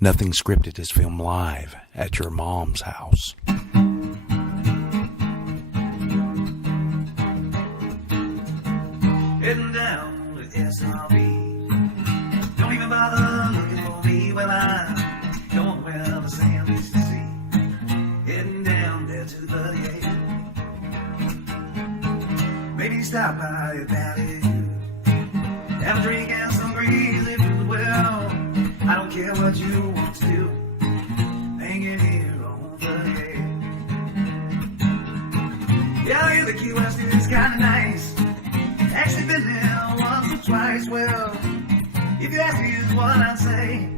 Nothing Scripted is filmed live at your mom's house. Heading down to SRB. Don't even bother looking for me. Well, I'm going where the sand is to see. Heading down there to the gate. Maybe stop by a valley. Have a drink and some greasy food. Well, I don't care what you want to do. Hanging here on the gate. Yeah, I hear the Key West is kinda nice. Actually been there once or twice. Well, if you ask me is what I'd say,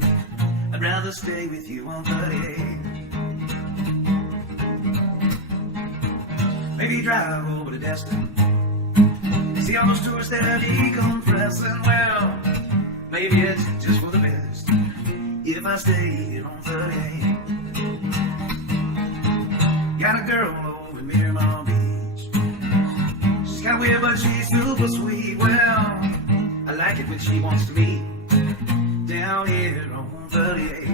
I'd rather stay with you on 38. Maybe drive over to Destin. See all those tourists that are decompressing. Well, maybe it's just for the best if I stay on 38. Got a girl over in Miramar Beach. She's kinda weird, but she's super sweet. Well, I like it when she wants to meet down here on 38.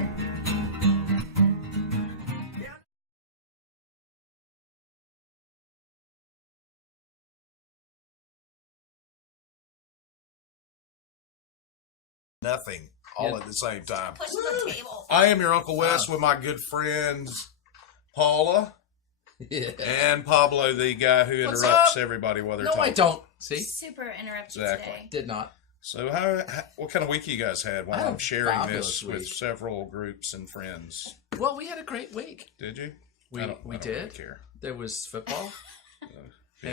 Nothing all at the same time. Push the table. I am your Uncle Wes with my good friends Paula Yeah. and Pablo, the guy who What's interrupts up? everybody while they're No, talking. I don't. See? Super interrupted Exactly. today. Did not. So, what kind of week you guys had while I had I'm a sharing fabulous this with week. several groups and friends? Well, we had a great week. Did you? We I don't really did. care. There was football. Yeah.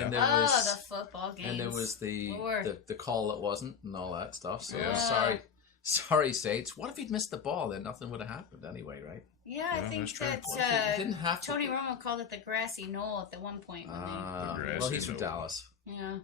And there Oh, was the football games. and there was Lord. the call that wasn't and all that stuff. So Yeah. sorry, Saints. What if he'd missed the ball? Then nothing would have happened anyway, right? Yeah, I Yeah, think that's true. that He didn't have to. Tony Romo called it the grassy knoll at the one point. When grassy Well, he's from knoll. Dallas. yeah,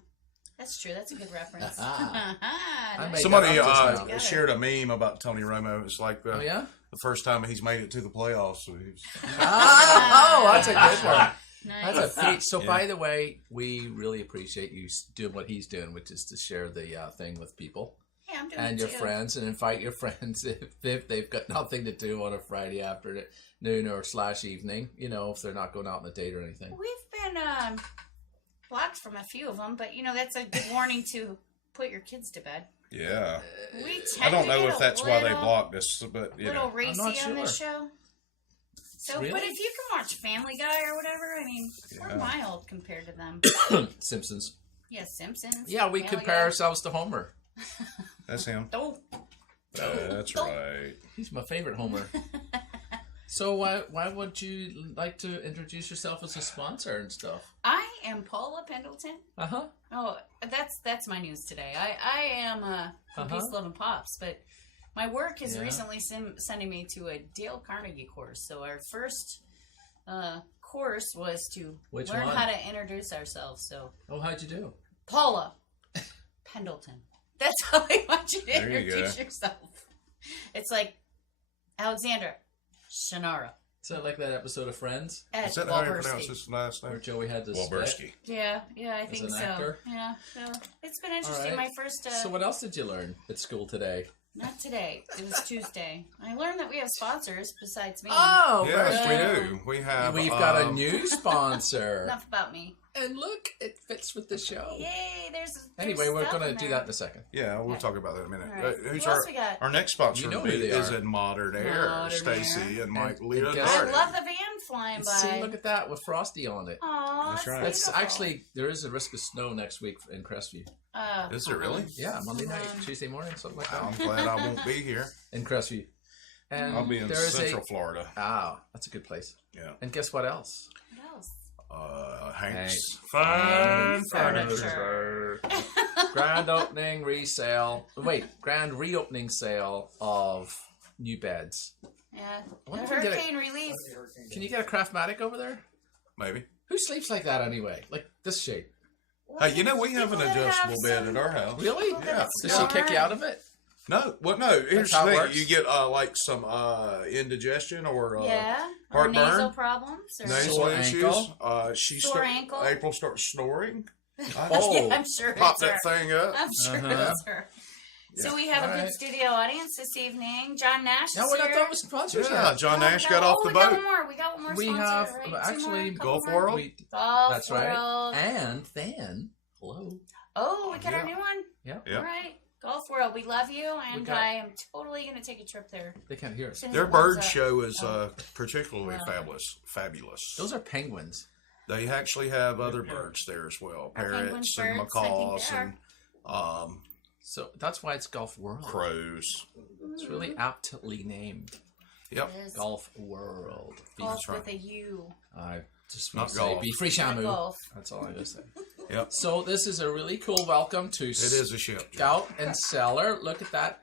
that's true. That's a good reference. I made Somebody that up just now. shared a meme about Tony Romo. It's like Oh yeah. the first time he's made it to the playoffs. So he's, Oh, that's a good one. Nice. That's a feat. So, Yeah. by the way, we really appreciate you doing what he's doing, which is to share the thing with people Yeah, I'm doing and it your too. friends, and invite your friends if they've got nothing to do on a Friday afternoon or / evening. You know, if they're not going out on a date or anything. We've been blocked from a few of them, but that's a good warning to put your kids to bed. yeah. We I tend don't to know get if a that's why they little- blocked us, but you little know. racy not on this sure. show. So, Really? but if you can watch Family Guy or whatever, I mean, Yeah. we're mild compared to them. Simpsons. Yeah, Simpsons. Yeah, we Family compare Guy. ourselves to Homer. That's him. Oh, That's right. He's my favorite Homer. So why would you like to introduce yourself as a sponsor and stuff? I am Paula Pendleton. Uh-huh. Oh, that's my news today. I am from Uh-huh. Peace, Love, and Pops, but my work is Yeah. recently sending me to a Dale Carnegie course. So our first course was to Which learn one? how to introduce ourselves. So Oh, how'd you do? Paula Pendleton. That's how I want you to There you introduce go. yourself. It's like Alexandra Shannara Is that like that episode of Friends at Is that how you Walbersky. pronounce his last where name? Joey had to spit? Walbersky. Yeah, I think an so. actor? Yeah, so it's been interesting. right. My first So what else did you learn at school today? not today. It was Tuesday. I learned that we have sponsors besides me. Oh, Yes, we very do. We have. We've got a new sponsor. Enough about me. And look, it fits with the show. Yay! There's Anyway, we're going to do that in a second. Yeah, we'll Okay. talk about that in a minute. All right. Who's Who else we got? our next sponsor? You know would who be- they is are. in Modern Air. Modern Stacy Air. and Mike And Leonardi. guess- I love the van flying by. See, look at that with Frosty on it. Aw, That's right. It's beautiful. actually, there is a risk of snow next week in Crestview. Is it really? Yeah, Monday night, Tuesday morning, something like I'm that. glad I won't be here. In Crestview. And I'll be in there is Central Florida. that's a good place. Yeah. And guess what else? What else? Hank's Hank. Fine Furniture. Grand opening resale. Wait, grand reopening sale of new beds. Yeah, wonder the if we get hurricane relief. Can you get a Craftmatic over there? Maybe. Who sleeps like that anyway? Like this shape? Hey, you know, we have an People that adjustable have bed some- at our house. Really? People that Yeah. have Does she kick you out of it? No, well, no. Here's how the it thing: works? you get like some indigestion or Yeah, or heartburn? nasal problems. Or... nasal Sore issues. ankle? Sore ankle? April starts snoring. Oh. Yeah, I'm sure Pop it's her. that thing up. I'm sure Uh-huh. it's her. So we have a Alright. good studio audience this evening. John Nash is No, we're not here. done with sponsors Yeah, yet. John Oh, Nash got off the we got boat. one more. We got one more We sponsor, have right? Two actually more, couple Golf more? World? We, Golf that's right. World. And then, hello. Oh, we got our Yeah. new one? Yeah, Yeah. All right. Golf World, we love you, and got- I am totally going to take a trip there. they can't hear us. As soon as Their it warms bird up. show is Oh. particularly Wow. fabulous. Those are penguins. They actually have other birds there as well, Are penguins parrots and birds? I think macaws they and So that's why it's Golf World. crows. It's really aptly named. Yep. It is. Golf World. Golf That's right. with a U. I just Not want to golf. say, be free Not Shamu. golf. That's all I'm going to say. Yep. So this is a really cool welcome to It is a ship. Scout and Cellar. Look at that.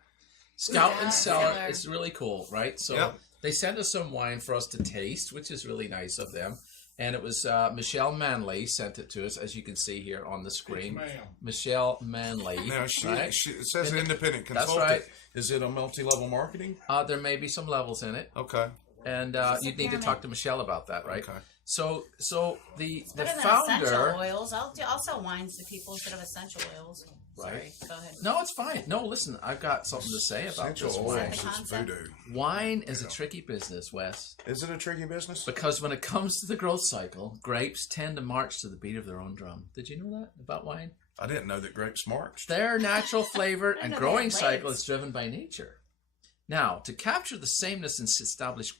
Scout Yeah, and Cellar. Cellar. It's really cool, right? So Yep. they sent us some wine for us to taste, which is really nice of them. And it was Michelle Manley sent it to us, as you can see here on the screen. Michelle Manley. Now, it says And- independent that's consultant. right. Is it a multi-level marketing? There may be some levels in it. Okay. And It's a you'd need to pyramid. talk to Michelle about that, right? Okay. So the Better than founder. essential oils. I'll sell wines to people instead of essential oils. Sorry, Right. go ahead. No, it's fine. No, listen, I've got something to say about Essential this oils wine. the is concept? voodoo. Wine is a tricky business, Wes, Is it a tricky business? because when it comes to the growth cycle, grapes tend to march to the beat of their own drum. Did you know that about wine? I didn't know that grapes marched. Their natural flavor I and know they growing have cycle legs. is driven by nature. Now, to capture the sameness and establish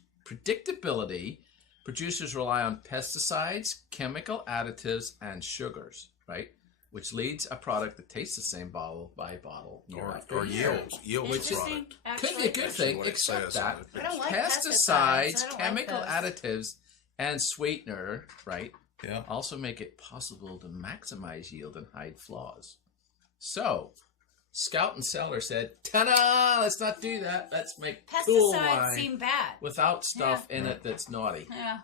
predictability, producers rely on pesticides, chemical additives, and sugars, right? Which leads a product that tastes the same bottle by bottle year after Or year. yields Interesting. product. Could be a Actually, good Actually thing, what it except says that on it. I don't like pesticides, I don't chemical like those. additives, and sweetener, right, Yeah. also make it possible to maximize yield and hide flaws. So, Scout and Cellar said, ta-da, let's not do that. Let's make cool Pesticides wine seem bad. without stuff in it that's naughty. Yeah,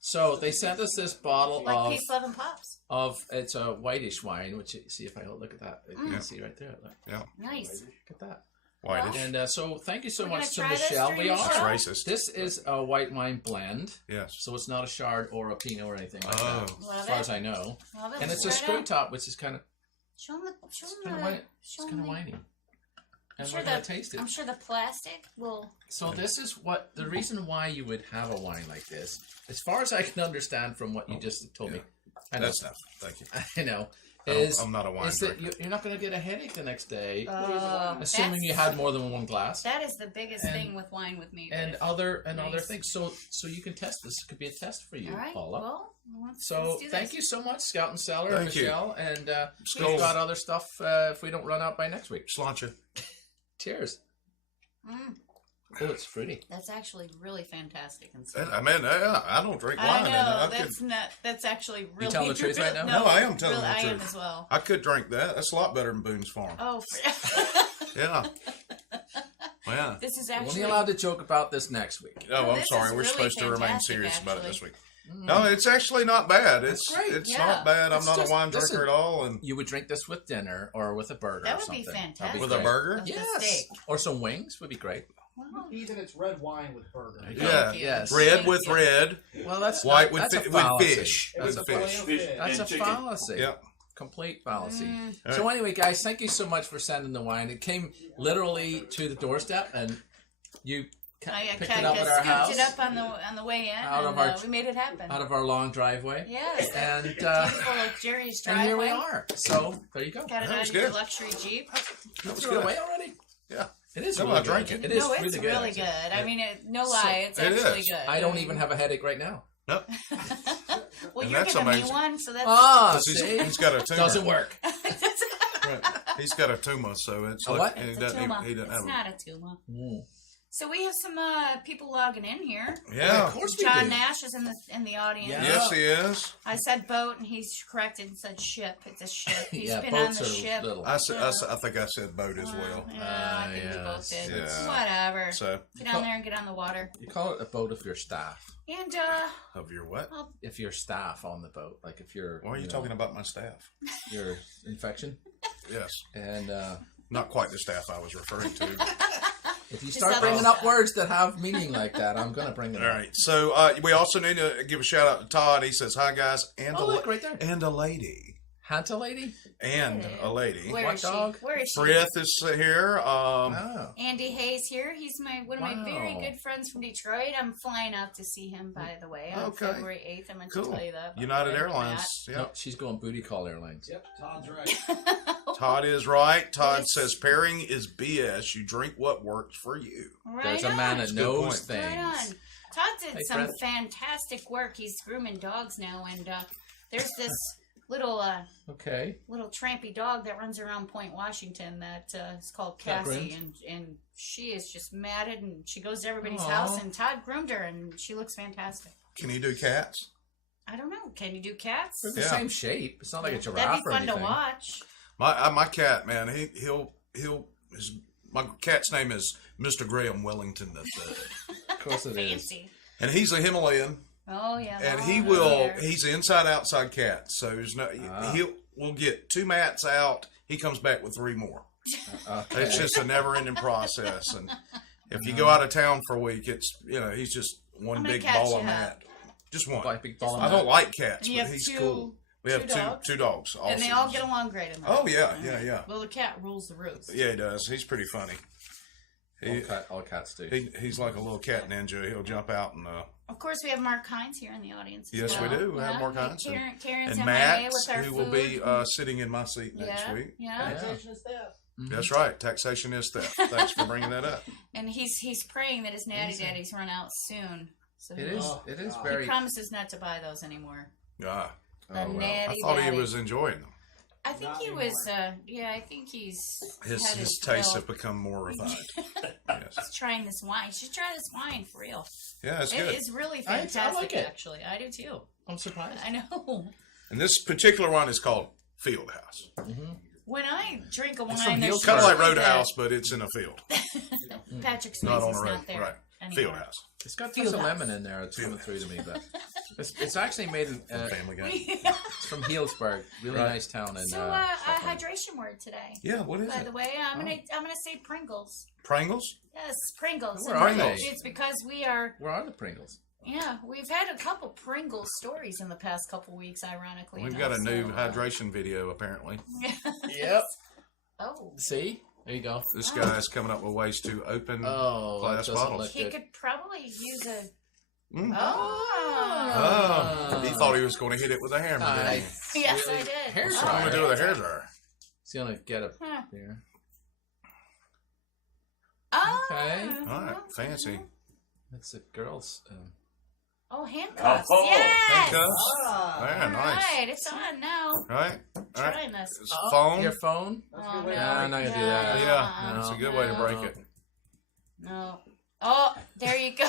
So they sent us this bottle like Peace, Love, and Pops. it's a whitish wine, which, see if I look at that. You can Yeah. see right there. Look Nice. at that. Whitish. And so thank you so We're much to gonna try this Michelle. during We the are. That's show? racist. This is a white wine blend, Yes. so it's not a Chard or a Pinot or anything like Oh. that, Love as far it. as I know. Love it. And it's a Let's try it screw out. top, which is kind of Show them the. Show them kind of the. white. It's Show kind them of the. winey. And sure we're gonna that- taste it. I'm sure the plastic will. So this is what the reason why you would have a wine like this, as far as I can understand from what you just told me. I know. That's enough. Thank you. I know. I'm not a wine is that drinker. you're not going to get a headache the next day, assuming That's- you had more than one glass. That is the biggest And- thing with wine with me. And Rick. other Nice. things. So you can test this. It could be a test for you, All right. Paula. Well, let's So do thank this. you so much, Scout and Cellar and Thank you. Michelle. And Skull. we've got other stuff if we don't run out by next week. Sláinte. Cheers. Mm, Oh, it's fruity. that's actually really fantastic. And sweet. I mean, I don't drink wine. I and know I could, that's not. That's actually really. telling the truth right now? No, I am telling really, the I am truth. as well. I could drink that. That's a lot better than Boone's Farm. Oh, Yeah. Yeah. this is We're actually. only allowed to joke about this next week. Oh, I'm this sorry. is We're really supposed to remain fantastic, serious about it actually. this week. No, it's actually not bad. It's great. it's Yeah. not bad. I'm It's not just- a wine listen, drinker at all, and You would drink this with dinner or with a burger That or would be something. That'd fantastic. with a great. burger. With the Yes. steak. Or some wings would be great. Well, Even it's red wine with burger. Thank Yeah. you. Yes. Red Thank with you. red, Well, that's white not, with that's a with fallacy. fish. It With was a fish. filet of That's a fish. fallacy. Yep. Complete fallacy. Mm. So anyway, guys, thank you so much for sending the wine. It came literally to the doorstep, and you I picked it up at our scooped house it up on the way in, Out of and our- we made it happen. out of our long driveway. Yes. And Beautiful like Jerry's and driveway. here we are. So there you go. Got it That out was of your good. luxury Jeep. You was threw it good. away already? Yeah. It is No, really I good. drank it. It is No, it's really good. really actually. good. I mean, no So- lie, it's It actually is. good. I don't even have a headache right now. Nope. Well, and you're that's giving me amazing. one, so that's. Ah, 'Cause see? he's got a tumor. Doesn't work. Right. He's got a tumor, so it's A like what? he It's a doesn't. tumor. He doesn't It's have. not a tumor. Mm. So we have some people logging in here. Yeah. Of course we John do. Nash is in the audience. Yeah. Yes, he is. I said boat, and he's corrected and said ship. It's a ship. He's Yeah, been on boats the are ship. little. I think I said boat as well. Yeah, I think we both yes. did. Yeah. Whatever. So Get on there and get on the water. You call it a boat if you're staff. And of your what? If you're staff on the boat, like if you're. Why are you know, talking about my staff? Your infection, Yes, and not quite the staff I was referring to. if you Just start other bringing up stuff. words that have meaning like that, I'm gonna bring it All up. right. So we also need to give a shout out to Todd. He says, "Hi guys, and Oh, look right there. and a lady. Hanta lady? and a lady. Where What is she? dog? Where is she? Frith is here. Oh. Andy Hayes here. He's one of my very Wow. good friends from Detroit. I'm flying out to see him, by the way, on Okay. February 8th. I meant to Cool. tell you that. United Right, Airlines. Yeah. No, she's going booty call airlines. Yep, Todd's right. Todd is right. Todd Yes. says pairing is BS. You drink what works for you. Right There's a on. man that a good knows point. Right on. things. Todd did Hey, some Fred. fantastic work. He's grooming dogs now, and there's this little Okay. little trampy dog that runs around Point Washington that is called Got Cassie, groomed? and she is just matted, and she goes to everybody's Aw. house, and Todd groomed her, and she looks fantastic. Can you do cats? I don't know. Can you do cats? They're the Yeah. same shape. It's not like a giraffe That'd be or fun anything. to watch. My cat, man, my cat's name is Mr. Graham Wellington III. Of course it is. Fancy. And he's a Himalayan, Oh yeah. and long he will. hair. He's an inside-outside cat, so there's no. Ah. We'll get 2 mats out. He comes back with 3 more. Okay. It's just a never-ending process. And if you go out of town for a week, it's he's just one How many big cats ball you of have? mat. Just one. Like big ball I of don't nut. like cats, And you but have he's two- cool. We have two dogs? two dogs. Also. And they all get along great in that. Oh yeah. Well, the cat rules the roost. Yeah, he does. He's pretty funny. All cats do. He's like a little cat ninja. He'll jump out and Of course, we have Mark Hines here in the audience. As yes, we well. do. We have Yeah, Mark Hines Karen's and MIA Matt, with our who will food. be sitting in my seat next yeah, week. yeah. Taxation is theft. Mhm. That's right. Taxation is theft. Thanks for bringing that up. And he's praying that his natty daddies run out soon. So It is. Oh, It is God. He very. promises not to buy those anymore. Ah, The Oh, well. natty I thought he daddy. was enjoying them. I think Not he anymore. was. Yeah, I think he's. His had tastes fill. have become more refined. Yes. He's trying this wine. You should try this wine for real. Yeah, it's It good. is really I fantastic. like it. Actually, I do too. I'm surprised. I know. And this particular one is called Fieldhouse. When I drink a It's wine, from there's Healdsburg. Kind of like usually Roadhouse, but it's in a field, Patrick not on Swayze's a road. not there. Right. Anymore. Fieldhouse. It's got Field tons of house. lemon in there. It's coming through to me, but it's actually made in. From Family Guy. It's from Healdsburg, really Right. nice town. In, So, a Scotland. hydration word today. Yeah, what is By it? the way, I'm gonna say Pringles. Pringles? Yes, Pringles. Where And are they? It's because we are. Where are the Pringles? Yeah, we've had a couple Pringles stories in the past couple weeks. Ironically, We've enough, got a new so, hydration video, apparently. Yep. Oh, See, there you go. This guy's coming up with ways to open. Oh, Glass that doesn't bottles. look he good. could probably use a. Mm. Oh, Oh, he thought he was going to hit it with a hammer. Didn't he? yes, I Really? did. Hair What's dryer. he going to do with a hairdryer? He's gonna get a Huh. here. Oh, Okay. All right, fancy. That's a girl's. Oh, handcuffs. Oh. Yes. Handcuffs. Ah, Yeah, All nice. right, it's on now. Right? All right. Trying this. His Oh, phone. Your phone? that's a Oh, good way no. to I'm not break gonna do that. Yeah, No. it's a good way to break it. No. Oh, there you go.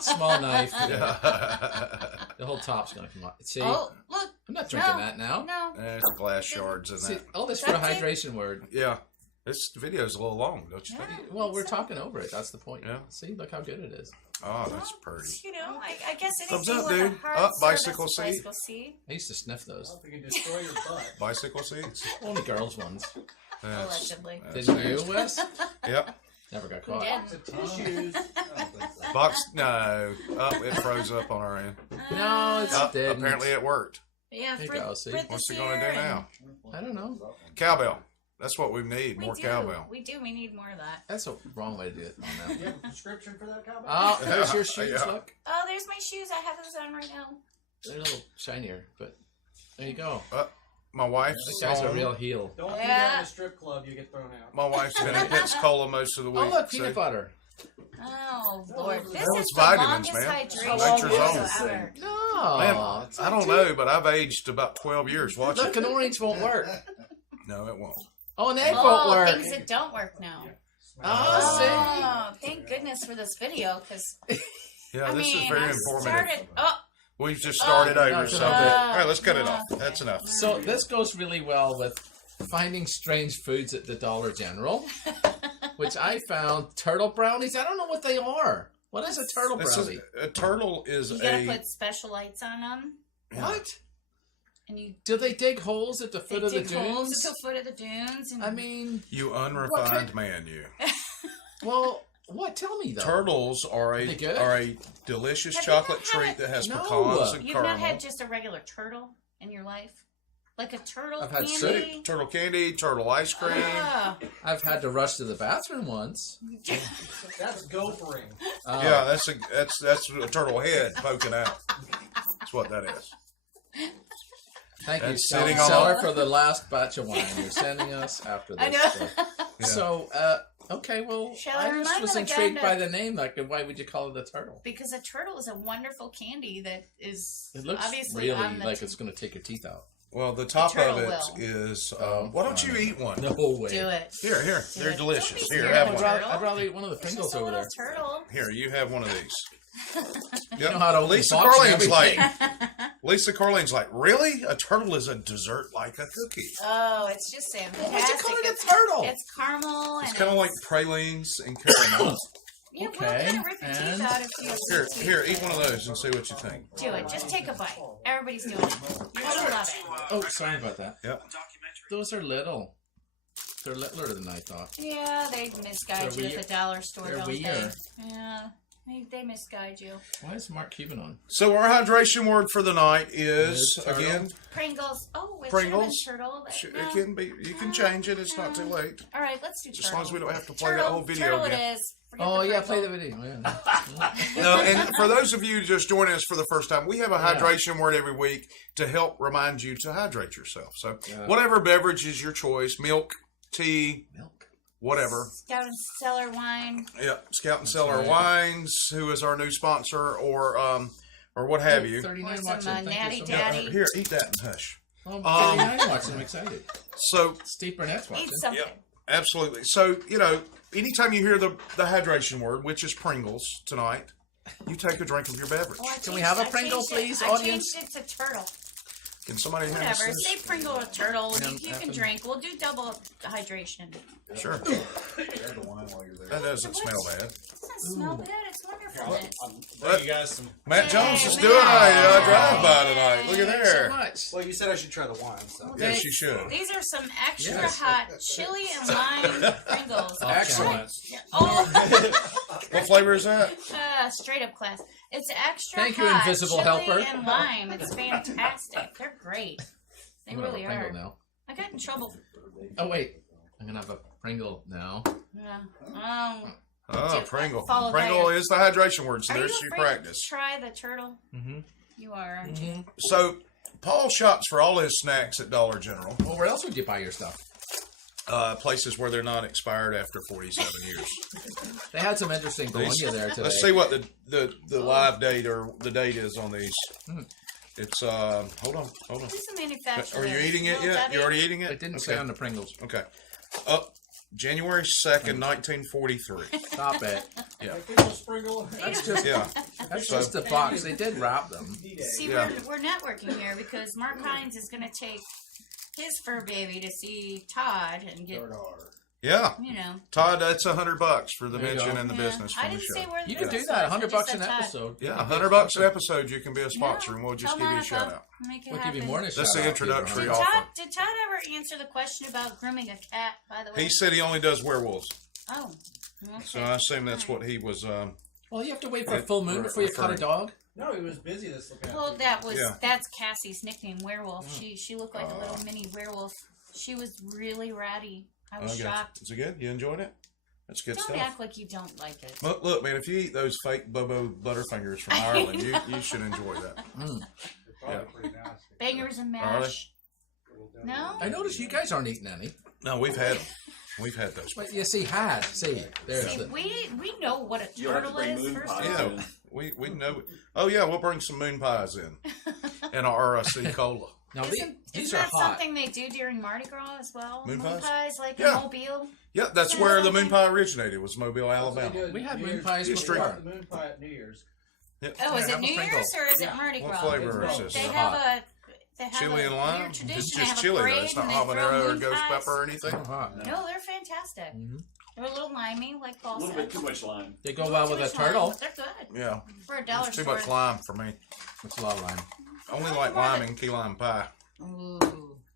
Small knife. Yeah. The whole top's gonna come off. See, Oh, look. I'm not drinking No. that now. No. There's glass shards in See, that. all this for a That's it. hydration word. Yeah. This video's a little long, don't you think? Yeah. Well, we're talking over it. That's the point. Yeah. See, look how good it is. Oh, that's pretty. You know, I guess Thumbs anything up, with dude. a hard Up, surface, bicycle seat. bicycle seat. I used to sniff Well, those. if we can destroy your butt. Bicycle seats? Only girls' ones. That's- Allegedly. that's Didn't you, nasty. Wes? Yep. Never got Who caught. didn't? The tissues. I don't think so. Box, no. Oh, it froze up on our end. No, it's Oh, didn't. apparently it worked. Yeah, There you Fred, go, see? Fred What's this he going to year do and- now? I don't know. Cowbell. That's what we need. We More do. cowbell. We do. We need more of that. That's a wrong way to do it on Do that. you have a prescription for that cowbell? Oh, there's your Yeah, shoes. yeah. Look, Oh, there's my shoes. I have those on right now. they're a little shinier, but there you go. My wife's This guy's a home. real heel. Don't do that Yeah. in a strip club, you get thrown out. My wife's been at Pensacola most of the week. Oh, look, so- peanut butter. Oh Lord, this Well, is it's the vitamins, longest man. hydration Nature's own. ever. No, Man, it's I not don't too- know, but I've aged about 12 years. Watch Look, it. an orange won't work. No, it won't. Oh, an egg won't Oh, work. things that don't work now. Oh, see? Oh, thank goodness for this video, because Yeah, I this mean, is very I informative. started. Oh, We've just started Oh, over, no, so. no. All right, let's cut it Oh, off. That's enough. So this goes really well with finding strange foods at the Dollar General, which I found turtle brownies. I don't know what they are. What is a turtle This brownie? is, a turtle is you gotta a. put special lights on them, What? and you Do they dig holes at the they foot of the dig holes dunes? at the foot of the dunes. And I mean, You What unrefined kind- man, you. well, what? Tell me though. Turtles are They good? a delicious Have you chocolate not had treat it? that has No. pecans and you've caramel. not had just a regular turtle in your life, Like a turtle I've had candy? Turtle candy, turtle ice cream. Ah. I've had to rush to the bathroom once. That's gophering. Yeah, that's a turtle head poking out. That's what that is. Thank you, That's sitting on Seller, the- for the last batch of wine you're sending us after this. I know. Yeah. So, okay, well, Shall I I just remind was them intrigued again by to- the name. Like, why would you call it a turtle? Because a turtle is a wonderful candy that is It looks obviously really on the like it's going to take your teeth out. Well, the top turtle of it will. is. Why don't you eat one? No way. do it. Here, Do they're it. delicious. Don't be Here, scared have of one. a I'd rather eat one of the It's Pringles just a over little there. turtle. Here, you have one of these. You know how to open Lisa the box and Carling's like, everything. Lisa Carling's like, really? A turtle is a dessert like a cookie. Oh, it's just fantastic. Why'd you call it a turtle? It's caramel and It's kind of like pralines and caramel. you Okay, will kind of rip the teeth and- out if you Here, eat one of those and see what you think. do it. Just take a bite. Everybody's doing it. You're gonna love it. Oh, sorry about that. Yep. Those are little. They're littler than I thought. Yeah, they misguide They're you at the dollar store, they're don't they? weird. Yeah, they misguide you. Why is Mark Cuban on? So our hydration word for the night is Is turtle. again. Pringles. Oh, it's Pringles. turtle. But It no. can be. You can change it. It's not too late. All right, let's do turtle. As long as we don't have to play that turtle, whole video turtle again. it is. Forget Oh, the yeah, Pringle. play the video. Yeah. No, and for those of you just joining us for the first time, we have a Yeah. hydration word every week to help remind you to hydrate yourself. So, Yeah. whatever beverage is your choice, milk, tea, Milk. whatever. Scout and Cellar wine. Yeah, Scout and Cellar right. Wines, who is our new sponsor, or what have you. 39 Or watching. some, Thank Natty you so Yeah, much. Daddy. here, eat that and hush. Oh, 39 watching. I'm excited. So, Steve Burnett's watching. Eat something. yeah, absolutely. So, anytime you hear the hydration word, which is Pringles tonight, you take a drink of your beverage. Oh, I Can we changed- have a I Pringle, changed it. please, I audience? changed it to turtle. Can somebody hand us Whatever. this? Say Pringle or turtle. Yeah, You can nothing. drink. We'll do double hydration. Sure. That doesn't smell bad. It doesn't smell bad. It's wonderful. But You guys some. Matt Jones is Hey, doing a Matt. drive-by tonight. Look at Thank you so there. much. Well, you said I should try the wine. So. Yes, you should. These are some extra Yes. hot chili and lime Pringles. Excellent. Oh, What flavor is that? straight up class. It's extra Thank you, hot invisible chili helper. and lime. It's fantastic. They're great. They I'm gonna have really a Pringle are. now. I got in trouble. Oh, wait. I'm going to have a Pringle now. Yeah. Oh, Dude, Pringle. followed by Pringle a- is the hydration word, so Are you there's your afraid practice. to try the turtle? Mm-hmm. You are, aren't you? So, Paul shops for all his snacks at Dollar General, Well, where else would you buy your stuff? places where they're not expired after 47 years. They had some interesting bologna there today. Let's see what the live date or the date is on these. Hmm. It's hold on. Who's the manufacturer? Are you eating it Little yet? Debbie? You already eating it? It didn't okay. say on the Pringles. Okay. January 2nd, 1943. Stop it. Yeah. Sprinkle. That's just Yeah. that's So- just the box. They did wrap them. See, Yeah. we're networking here because Mark Hines is going to take his fur baby to see Todd and get, Yeah. Todd, that's $100 for the There you mention go. and the Yeah. business I from the didn't show. say where the You can do business that. was, I $100 just an said Todd. episode. Yeah, You can be $100 an sponsor. episode. You can be a sponsor, and we'll just give you a shout out. Make it We'll happen. give you more than a That's shout the out. introductory Did offer. Todd ever answer the question about grooming a cat, by the way? He said he only does werewolves, Oh. Okay. so I assume that's what he was. Well, you have to wait for a full moon before you cut a dog. No, he was busy this past Well, week. that's Cassie's nickname, werewolf. She looked like a Oh. little mini werewolf. She was really ratty. I was Okay. shocked. Is it good? You enjoying it? That's good Don't stuff. act like you don't like it. Look, man, if you eat those fake Bobo Butterfingers from Ireland, you should enjoy that. Yeah. Bangers and Are they? mash. No? I noticed you guys aren't eating any. No, we've had them. We've had those. But you see, there's See, the. we know what a You'll have to turtle bring is, moon first pies of all. Yeah, we know. Oh yeah, we'll bring some moon pies in, and our RSC cola. Now Isn't these are that hot. something they do during Mardi Gras as well? Moon pies? like Yeah. in Mobile? Yeah, that's where the moon pie originated. Was Mobile, That's what they Alabama. do at We had New moon Year's. pies You before. straight- The moon pie at New Year's. Yep. Oh, is Yeah, it have a New Pringle. Year's or is it Yeah. Mardi What Gras? flavor is They this? They They're have hot. they have Chili a and lime. weird tradition. It's They have just a chili though. parade It's not and they throw habanero or moon ghost pies. pepper or anything. So hot. No, they're fantastic. Mhm. They're a little limey, like A Paul little said. bit too much lime. They go well Too with a much lime, turtle. but they're good Yeah, for a dollar it's too store. much lime for me. It's a lot of lime. I only Lime like more lime than- and key lime pie. Ooh.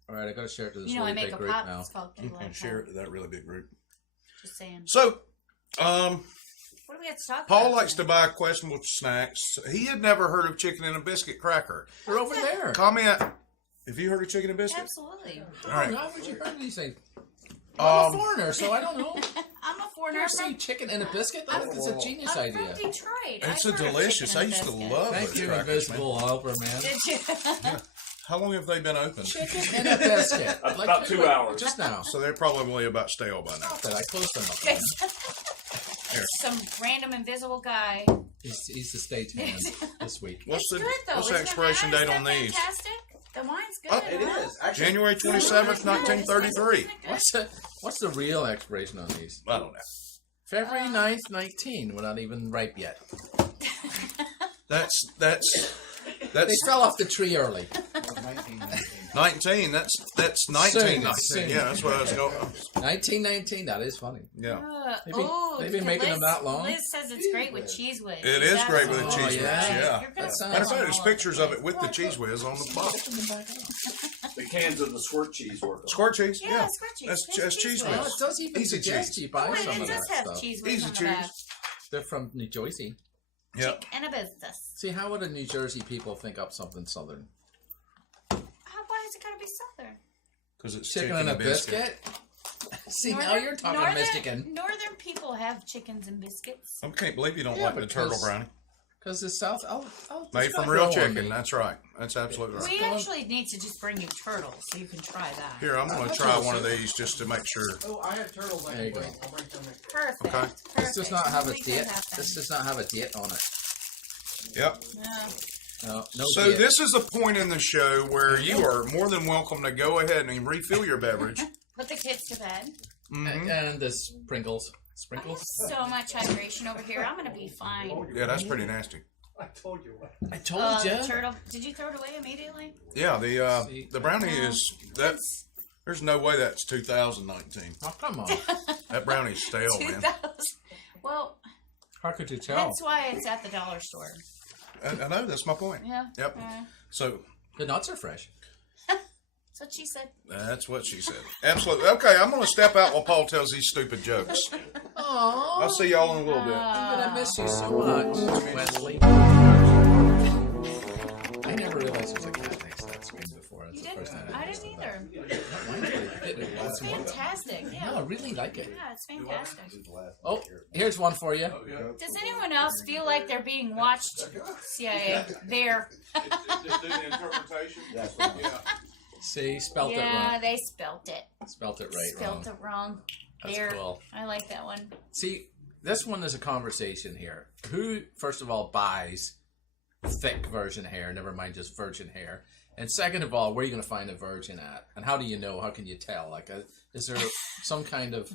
All right, I gotta share it to this You know, I really make big a group pop. now. It's called You Key can Lime share Pie. it to that really big group. Just saying. So, What do we have to talk Paul about? likes to buy questionable snacks. He had never heard of chicken and a biscuit cracker. They're over there. Comment Have you heard of chicken and biscuit? Absolutely. All right. How would you heard of these things? I'm Um, a foreigner, so I don't know. I'm a You foreigner. ever seen chicken and a biscuit? I think it's a genius I'm idea. from Detroit. It's I've a heard of delicious. chicken I and used to biscuit. love Thank those you, crackers, man. Invisible Helper, man. Did you? How long have they been open? Chicken and a biscuit. About 2 hours. Just now. So they're probably about stale by now. But I closed them up. Some random invisible guy. He's the stagehand this week. What's It's the good though. what's the isn't it, expiration Ryan? date Isn't on that these? Fantastic. The wine's good. Oh, It huh? is. Actually, January 27th, 1933. What's the real expiration on these? I don't know. February 9th, 19. We're not even ripe yet. That's They fell off the tree early. 19. That's 1919. Soon. Yeah, that's what I was going. 1919. That is funny. Yeah. They've been making them that long? Liz says it's great with cheese whiz. It is great with the Oh, cheese whiz. yeah. Yeah. You're gonna That sounds- spill Matter of fact, on there's all pictures of it place. with the cheese whiz on the box. The cans of the squirt cheese work. Squirt cheese. Yeah, Yeah. squirt cheese. That's It's cheese Well, whiz. it does even Easy suggest cheese. you buy Oh, some it of does that have stuff. cheese whiz Easy on the cheese. back. They're from New Jersey. Yep. Chick and a business. See, how would a New Jersey people think up something southern? Why is it gotta be southern? Because it's Chicken and a biscuit? See, now you're talking Michigan. Northern people have chickens and biscuits. I can't believe you don't Yeah, like the turtle because- brownie. Because the South... Made from real chicken. That's right. That's absolutely right. We actually need to just bring you turtles so you can try that. Here, I'm going to try one of these just to make sure. Oh, I have turtles. I There you can go. bring. I'll bring some next. Perfect. Okay. This does not have a We can date. have them. This does not have a date on it. Yep. No, no So date. this is the point in the show where you are more than welcome to go ahead and refill your beverage. Put the kids to bed. And the sprinkles. I have Sprinkles? so much hydration over here. I'm gonna be fine. Yeah, that's pretty nasty. I told you what. I told The you. turtle. Did you throw it away immediately? Yeah, See? the brownie is that. There's no way that's 2019. Oh, come on. That brownie's stale, man. 2000. Well, How could you tell? that's why it's at the dollar store. I know that's my point. Yeah. Yep. So The nuts are fresh. That's what she said. that's what she said. Absolutely. Okay, I'm going to step out while Paul tells these stupid jokes. Aww. I'll see y'all in a little bit. I miss you so much, Wesley. I never realized there was a cat next to that screen before. That's You the didn't? first time I noticed didn't that. either. That mine's pretty good. It's fantastic. Yeah. No, I really like it. Yeah, it's fantastic. Oh, here's one for you. Does anyone else feel like they're being watched? CIA. There. See, spelt it Yeah, wrong. they spelt it. Spelt it right Spelt wrong. it wrong. That's There. cool. I like that one. See, this one is a conversation here. Who, first of all, buys thick virgin hair, never mind just virgin hair? And second of all, where are you going to find a virgin at? And how do you know? How can you tell? Like, is there some kind of,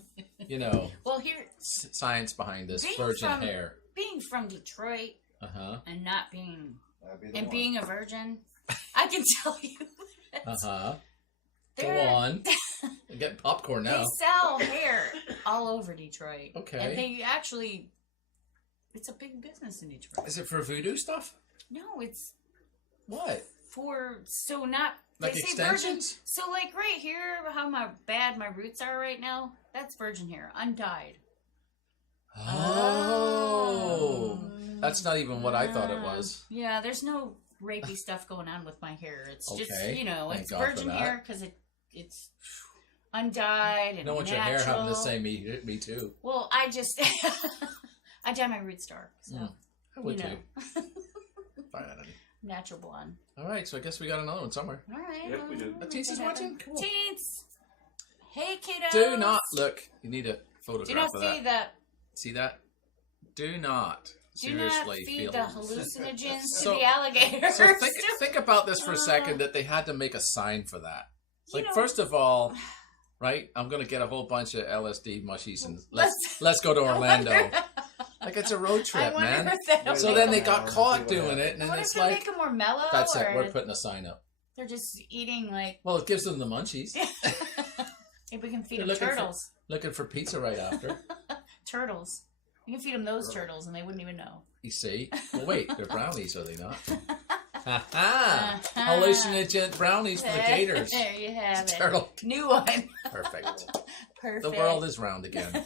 Well, here, science behind this Being virgin from- hair? being from Detroit Uh-huh. and not being being a virgin, I can tell you. that Uh-huh. Go they're- on. I'm getting popcorn They now. sell hair all over Detroit. Okay. And they actually, it's a big business in Detroit. Is it for voodoo stuff? No, it's What? for, so not, Like they say virgin. extensions? So like right here, how bad my roots are right now, that's virgin hair, undyed. Oh. That's not even what I thought it was. Yeah, there's no rapey stuff going on with my hair. It's just, Okay. Thank it's God for virgin that. hair because it's undyed and You don't want natural. your hair having to say me too. Well, I just, I dye my roots dark, so, I would you know, too. Fine, honey. natural blonde. All right, so I guess we got another one somewhere. All right. Yep, we do. Teens is watching? Cool. Teens. Hey, kiddos. Do not look. You need a Do photograph not of feed that. the. See that? Do not. Do not Seriously feed feel. the hallucinogens So- to the alligators. So think about this for a second. That they had to make a sign for that. You Like know- first of all, right? I'm gonna get a whole bunch of LSD mushies and let's Let's- go to I Orlando. wonder- Like it's a road I trip, wonder man. if that So would then make they them- got caught doing it, and I then wonder it's if they like make them more mellow. that's it. or We're putting a sign up. They're just eating like. Well, it gives them the munchies. If we can feed They're them looking for- turtles. Looking for pizza right after. Turtles. You can feed them those turtles and they wouldn't even know. You see? Well, wait, they're brownies, are they not? Ha ha! Hallucinogen brownies for the gators. There you have it. Turtle. New one. Perfect. Perfect. The world is round again,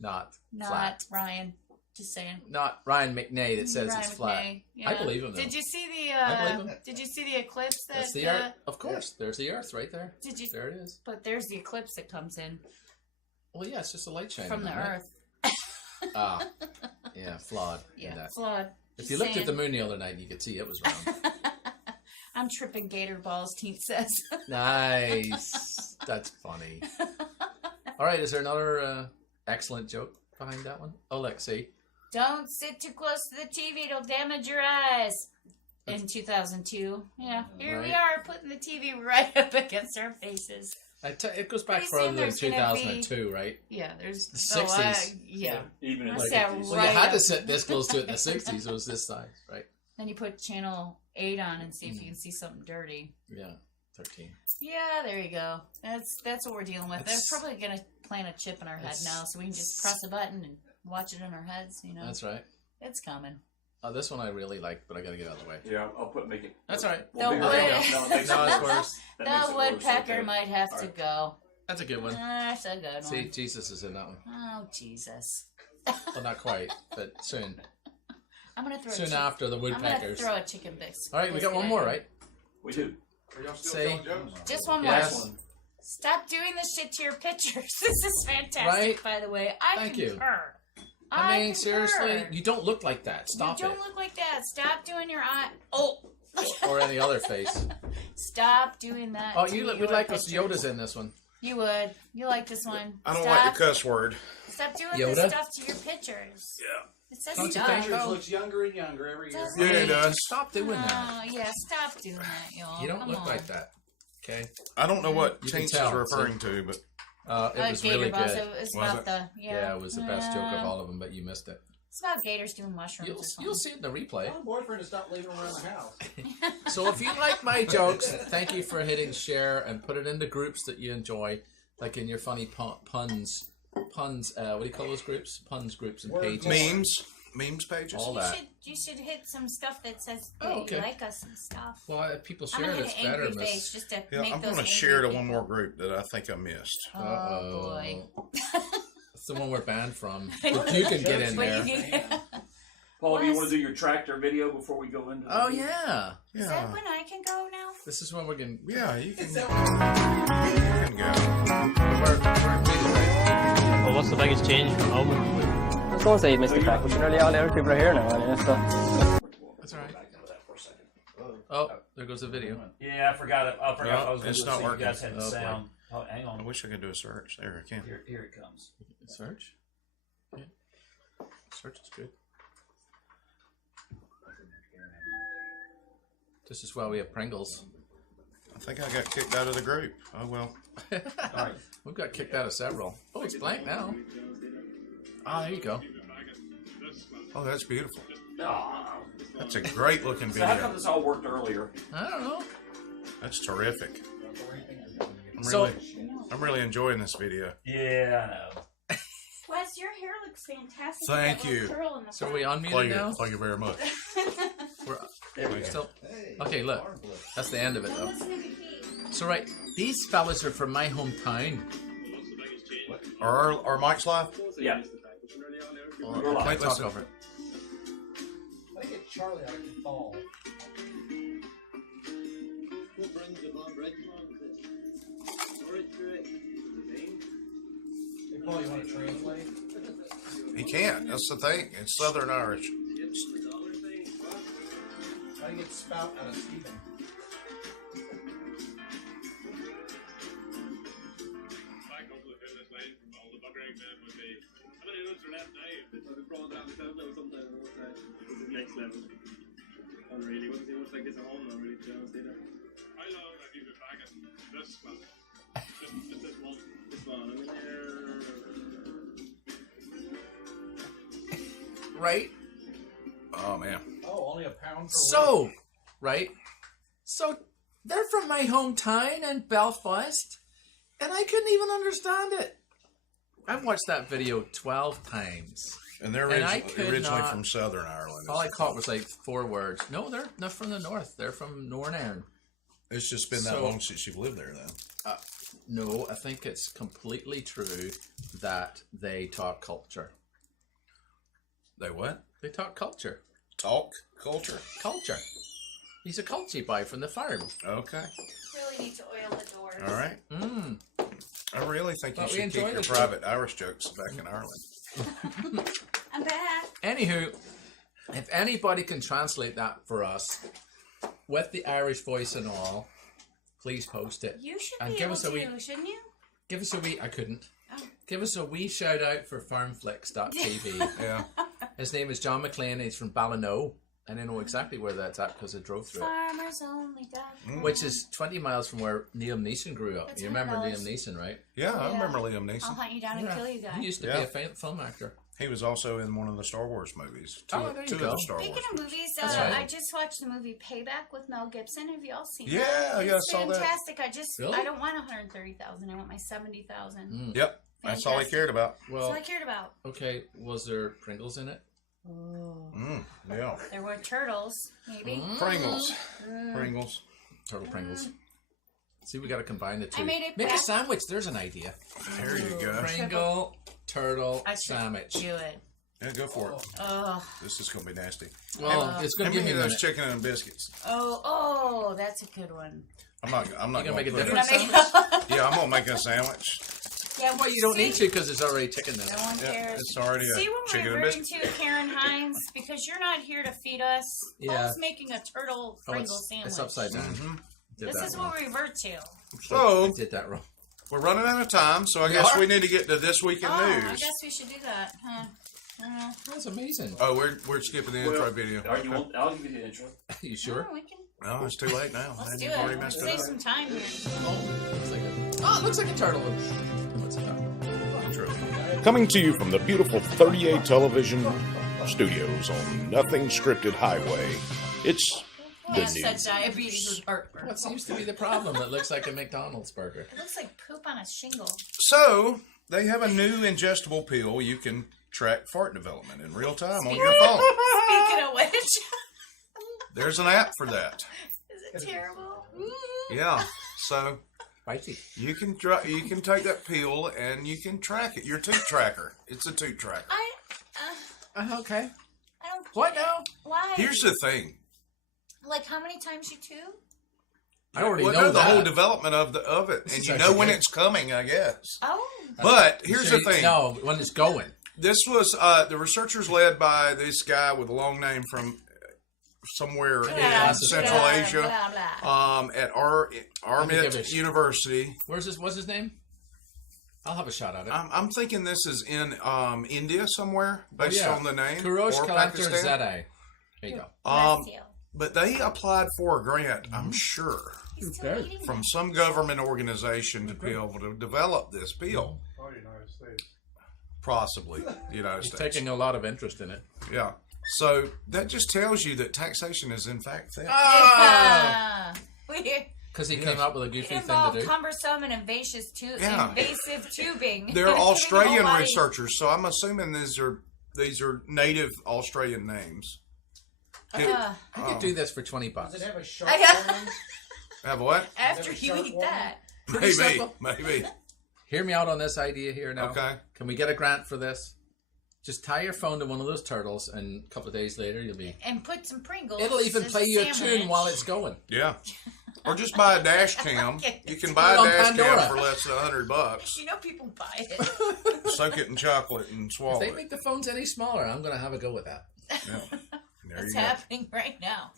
not not flat. Ryan. Just saying. Not Ryan McNay that says Ryan it's flat. McKay, I yeah. believe him. Though. Did you see the? I believe him. Did you see the eclipse that? That's the Earth. Of course, there's the Earth right there. Did you? There it is. But there's the eclipse that comes in Well, yeah, it's just a light shining from the on it. Earth. Ah, yeah, flawed. in Yeah, that. flawed. If Just you looked saying. at the moon the other night, you could see it was round. I'm tripping gator balls. Teeth says. Nice. That's funny. All right, is there another excellent joke behind that one? Oh, let's see. Don't sit too close to the TV; it'll damage your eyes. In 2002, yeah, here we Right. are putting the TV right up against our faces. It goes back Pretty further soon than there's gonna 2002, right? Yeah, there's The 60s. yeah. Even in I the sat 50s. Well, you had Right to up. sit this close to it in the 60s. It was this size, right? Then you put channel 8 on and see if you can see something dirty. Yeah, 13. Yeah, there you go. That's what we're dealing with. That's- They're probably gonna plant a chip in our head That's- now, so we can just press a button and watch it in our heads. You know, That's right. it's coming. This one I really like, but I got to get out of the way. Yeah, I'll make it. That's all right. Well, The bigger. wood- No, it makes No, it it's worse. worse. That makes The it worse, woodpecker okay. might have to Alright. go. That's a good one. That's a good See, one. Jesus is in that one. Oh Jesus! Well, not quite, but soon. I'm gonna throw. Soon after the I'm gonna woodpeckers. throw a chicken biscuit. All right, we got one more, right? We do. Are y'all still Say- telling jokes? Just one more. Yes. Stop doing this shit to your pictures. This is fantastic, Right? by the way. I Thank you. concur. I mean, concur. seriously, you don't look like that. Stop you don't it. look like that. Stop doing your eye. Oh. Or any other face. Stop doing that. Oh, to you your would like us pictures. Yoda's in this one. You would. You like this one. I don't Stop. like the cuss word. Stop doing Yoda? this stuff to your pictures. Yeah. It says Don't you stop. think Pictures so? looks younger and younger every year. Doesn't Yeah, it it? does. Stop doing that. Oh, yeah, stop doing that, y'all. You don't Come look on. like that. Okay? I don't know what You can Tinks tell, is referring to, but It was Gator really Boss, good. It's Was about it? the Yeah, it was the best joke of Yeah. all of them, but you missed it. It's about gators doing mushrooms. or something. You'll see it in the replay. My boyfriend has stopped leaving around the house. So if you like my jokes, thank you for hitting share and put it into groups that you enjoy, like in your funny puns. What do you call those groups? Puns groups and Word pages. memes pages. All You that. you should hit some stuff that says that Oh, okay. you like us and stuff. Well, if people I'm share gonna it, hit it's an better, angry face miss. just to Yeah, make I'm those going to angry share to people. one more group that I think I missed. Oh boy. It's the one we're banned from. But you can get in But there. you can- Paul, do you Yes. want to do your tractor video before we go into? Oh, yeah. Is that Yeah, when I can go now? This is when we're going to... yeah, you can, you can go. We're completed, right? Well, what's the biggest change from home? I was going to say Mr. Crack, but nearly all the other people are here now, anyway, so. That's all right. Back into that for a second. Oh, there goes the video. Yeah, I forgot it. I forgot No, I was going it's to not see you working. guys had the Oh, boy. sound. Oh, hang I on. wish I could do a search. There, I can. Here it comes. Search. Yeah. Search is good. This is why we have Pringles. I think I got kicked out of the group. Oh, well. All right. We've got kicked out of several. Oh, it's blank now. Ah, there you go. Oh, that's beautiful. Ah, That's a great looking so how come video. this all worked earlier? I don't know. That's terrific. So- I'm really enjoying this video. Yeah, I know. Wes, your hair looks fantastic. Thank With that you. little curl in the So are front. we unmuted now? Thank you very much. We're There we go. still... Okay, look. That's the end of it, though. Listen to the key. So, right. These fellas are from my hometown. Are Mike's live? Yeah. Well, You're I live. can't talk Listen. over it. I think it's Charlie out of Cathal. They probably want to translate. He can't. That's the thing. It's Southern Irish. I think it's spout out of Stephen. Right? Oh, man. Oh, only a pound per So, right? So, they're from my hometown in Belfast, and I couldn't even understand it. I've watched that video 12 times. And they're And I originally could not- from Southern Ireland. All I caught was like 4 words. No, they're not from the north. They're from Northern. It's just been that So- long since you've lived there, then. No, I think it's completely true that they talk culture. They what? They talk culture. Talk culture. Culture. He's a culture boy from the farm. Okay. Really need to oil the doors. All right. Mm. I really think you Thought we should keep enjoyed your it. private Irish jokes back in Ireland. I'm back. Anywho, if anybody can translate that for us with the Irish voice and all, please post it. You should And be give able us a to, wee- shouldn't you? Give us a wee. I couldn't. Oh. Give us a wee shout out for farmflix.tv. Yeah. His name is John McLean. He's from Ballino. And I know exactly where that's at because I drove through it. Farmers only dog. Which is 20 miles from where Liam Neeson grew up. That's You remember $100. Liam Neeson, right? Yeah, I Yeah. remember Liam I'll Neeson. hunt you down and kill you guys. He used to Yeah. be a film actor. He was also in one of the Star Wars movies. Oh, there you two go. of the Star Speaking Wars. of movies, That's right. I just watched the movie Payback with Mel Gibson. Have you all seen Yeah, that? yeah, I It's saw that. fantastic. Really? I don't want 130,000. I want my 70,000. Yep, that's all he Fantastic. cared about. That's Well, all I cared about. okay, was there Pringles in it? Yeah. There were turtles, maybe. Pringles. Pringles. Turtle Pringles. See, we got to combine the two. I made it Make a back- sandwich. There's an idea. There you go. Pringle, turtle, I should sandwich. do it. Yeah, go for it. Oh, This is going to be nasty. Well, it's going Give to give me me a those minute. chicken and biscuits. oh, that's a good one. I'm not You going gonna make a put it- difference? Yeah, I'm going to make a sandwich. Yeah, Well, you don't need to because there's already chicken in No it. one Yeah, cares. it's already a See what chicken we're and referring biscuit. to, Karen Hines, because you're not here to feed us. Yeah. Paul's making a turtle Oh, Pringle it's, sandwich. it's upside down. Mm-hmm. Did This that is wrong. what we revert to. I So, did that wrong. we're running out of time, so I guess are? we need to get to This Week in I News. guess we should do that, huh? That's amazing. Oh, we're skipping the intro Well, video. All right, you want, I'll give you the intro. You sure? Oh, we can. No, it's too late now. Let's And do you've already it. messed Let's it save up. some time here. Oh, it looks like a turtle. What's it called? Intro. Coming to you from the beautiful 38 television studios on Nothing Scripted Highway, it's the Yes, that news. diabetes with heartburn. What seems to be the problem? It looks like a McDonald's burger. It looks like poop on a shingle. So, they have a new ingestible pill you can track fart development in real time on your phone. Speaking of which, There's an app for that. is it terrible? Yeah. So, Spicy. you can take that pill and you can track it. Your toot tracker. It's a toot tracker. Okay. I don't. What now? Why? Here's the thing. Like how many times you tube? I already Well, know no, the that. whole development of it, This and is you know actually when good. it's coming, I guess. Oh. But here's So the thing. No, when it's going. This was the researchers led by this guy with a long name from somewhere Blah, in Central blah, Asia, blah, blah. at Let me give Armit it- University. What's his name? I'll have a shot at it. I'm thinking this is in India somewhere, based Oh, yeah. on the name, Kurosh or Collector Pakistan. Zedai. There you go. Celestial. But they applied for a grant, I'm sure, He's still eating from that. some government organization to be able to develop this pill. Probably United States. Possibly the United He's States. taking a lot of interest in it. Yeah. So that just tells you that taxation is in fact theft. Ah. We Because he came up with a goofy thing involve to do. cumbersome and invasive, Yeah. invasive tubing. They're Giving Australian nobody- researchers, so I'm assuming these are native Australian names. Ah. I could do this for $20. Does it have a shark I- horn? Have what? after Is you there a eat shark that. Pretty Maybe. simple. Maybe. Hear me out on this idea here now. Okay. Can we get a grant for this? Just tie your phone to one of those turtles, and a couple of days later, you'll be. And put some Pringles. It'll even as play you a sandwich. tune while it's going. Yeah. Or just buy a dash cam. You can buy Put a it on dash cam Pandora. for less than $100. You know people buy it. Soak it in chocolate and If swallow they it. make the phones any smaller, I'm going to have a go with that. Yeah. There It's you go. happening right now.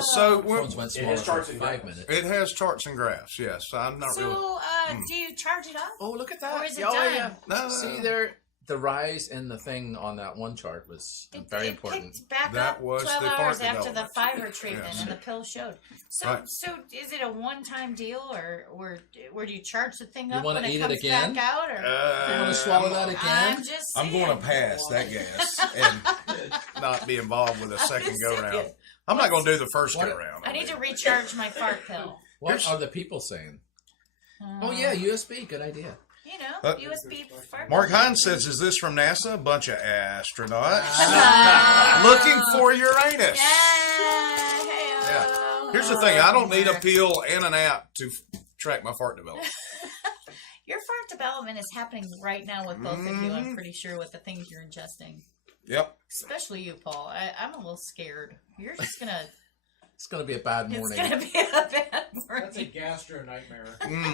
So Phones went It smaller has for charts and 5 graphs. minutes. it has charts and graphs. Yes, I'm not really. So, do you charge it up? Oh, look at that! Or is it Oh, done? yeah. No. See there, the rise in the thing on that one chart was very important. Picked back That up was 12 the hours fart after the development. fiber treatment, Yes. and the pill showed. So, Right. so is it a one-time deal, or do you charge the thing You up wanna when it eat it comes again? back out? Or You want to swallow that again? I'm just I'm saying. going to pass that gas and not be involved with a second just go round. saying. I'm not going to do the first What- go round. I need to recharge my fart pill. What Here's- are the people saying? Oh yeah, USB, good idea. You know, Uh, USB fart. Mark Hines says, "Is this from NASA? A bunch of astronauts Ah. looking for Uranus." Yeah. Here's the thing: I don't need a pill and an app to track my fart development. Your fart development is happening right now with both of you. Mm-hmm. I'm pretty sure with the things you're ingesting. Yep. Especially you, Paul. I'm a little scared. You're just gonna. It's gonna be a bad It's morning. gonna be a bad That's a morning. gastro nightmare.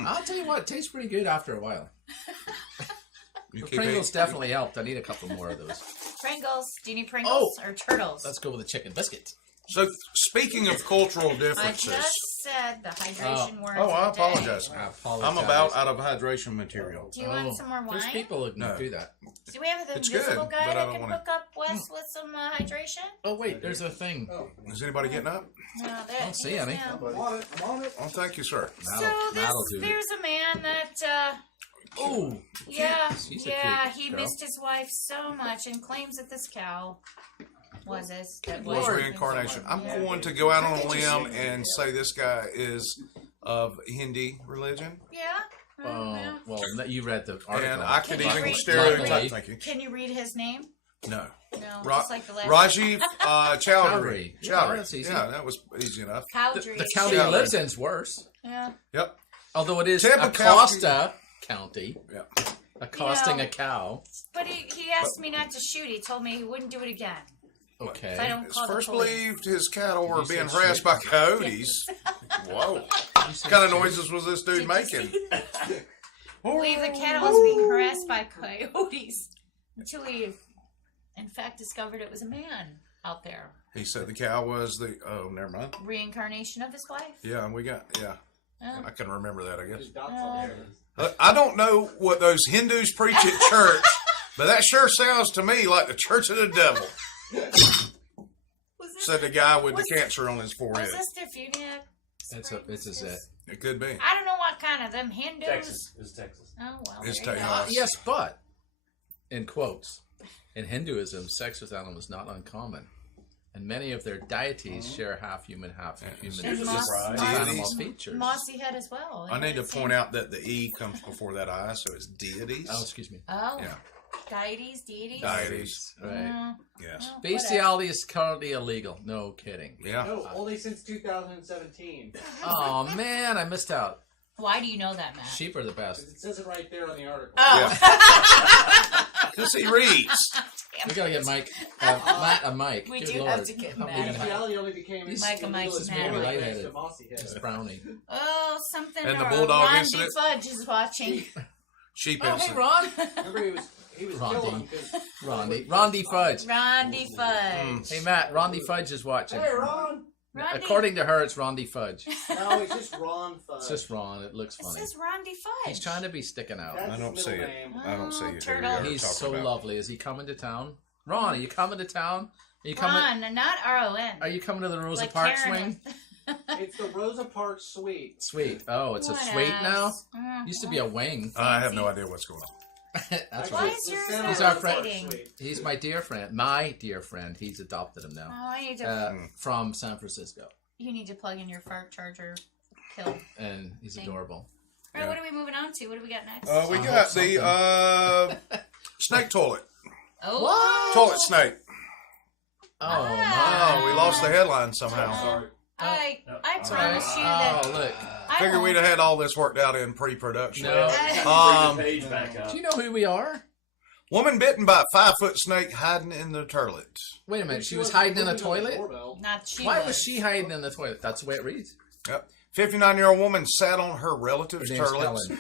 I'll tell you what, it tastes pretty good after a while. You The keep Pringles eating. definitely helped. I need a couple more of those. Pringles. Do you need Pringles or turtles? Let's go with the chicken biscuit. So, speaking of cultural I differences, just said the hydration words. oh, of I the day. apologize. I apologize. I'm about out of hydration material. Do you want some more wine? There's people that No. do that. Do we have an It's invisible good, guy but I that don't can wanna- hook up Wes with some hydration? Oh wait, there's a thing. Is anybody getting up? No, I don't see any. I'm on it. Oh, thank you, sir. So That'll do. there's a man that, Oh, yeah, She's a yeah, cute he girl. missed his wife so much and claims that this cow was his. That Was Lord. reincarnation. I'm Yeah. going to go out on a limb and say this guy is of Hindi religion, Yeah. oh, well, you read the article. and I could Can you even read- stereotype. Luckily. Thank you. Can you read his name? No. No, Ra- just like the last Rajiv Chowdhury. Chowdhury. Yeah, Chowdhury. that's easy. Yeah, that was easy enough. Cowdrey. The county he Chowdhury. lives in's worse. Yeah. Yep. Although it is Tampa Acosta County, Yeah. accosting You know, a cow. But he asked me not to shoot. He told me he wouldn't do it again. Okay. If I don't It's call the first police. believed his cattle were you say being straight? harassed by coyotes. Whoa. What kind of noises was this dude making? Believe the cattle was being harassed by coyotes until he, in fact, discovered it was a man out there. He said the cow was the. Oh, never mind. Reincarnation of his wife. Yeah, we got. Yeah. Oh. I can remember that, I guess. There's dots on there. I don't know what those Hindus preach at church, but that sure sounds to me like the church of the devil, Was this, said the guy with the Was- cancer on his forehead. was this Diffuniac? It's a zit. It could be. I don't know what kind of them Hindus. Texas. It's Texas. Oh well. It's there you go. Texas. Yes, but in quotes, in Hinduism, sex with animals is not uncommon, and many of their deities share half human, half human And It's Moss- animal deities. features. Mossy head as well. I need to point out that the E comes before that I, so it's deities. Oh, excuse me. Oh, Yeah. deities, deities. Deities. Right. Yes. Well, Bestiality is currently illegal. No kidding. Yeah. No, only since 2017. Oh man, I missed out. why do you know that, Matt? Sheep are the best. It says it right there on the article. Oh, Because he reads. We gotta get Mike, Matt a mic. We Good do Lord. have to get How Matt. big is Bestiality only became He's- Mike and Mike's illegal mad right right next headed. to Mossy Head. It's Brownie. oh, something. And the or bulldog Ron incident? Fudge is watching. Sheep Oh, hey incident. Ron. Remember, he was Rondi. killing because Rondi Fudge. Rondi Fudge. Hey Matt, Rondi Fudge is watching. Hey, Ron! Rondi. According to her, it's Rondi Fudge. No, it's just Ron Fudge. It's just Ron. It looks It funny. says Rondi Fudge. He's trying to be sticking out. That's I don't his see middle it. name. I don't see it. Here we turtle. are He's talking so about. lovely. Is he coming to town? Ron, are you coming to town? Are you coming? Ron, not R-O-N. Are you coming to the Rosa Like Park Karen swing? It's the Rosa Parks Suite. Sweet. Oh, it's a suite now. Used to be a wing. I have no idea what's going on. That's Why right. is yours Santa not He's our friend. rotating? Suite. He's my dear friend. My dear friend. He's adopted him Oh, now. I need to. From San Francisco. You need to plug in your fart charger. Kill. And he's Thing. adorable. All right, what are we moving on to? What do we got next? We I got hope the snake toilet. oh, Toilet snake. Oh, Oh, we lost the headline somehow. Sorry. I No, promise you that. Oh, look. I Figured won't. we'd have had all this worked out in pre-production. No. Um, Bring the page back up. Do you know who we are? Woman bitten by a 5-foot snake hiding in the toilet. Wait a minute. She was wasn't hiding in a moving on the toilet? doorbell. Not she. Why was she hiding in the toilet? That's the way it reads. Yep. 59-year-old woman sat on her relative's Her name's toilet. Helen.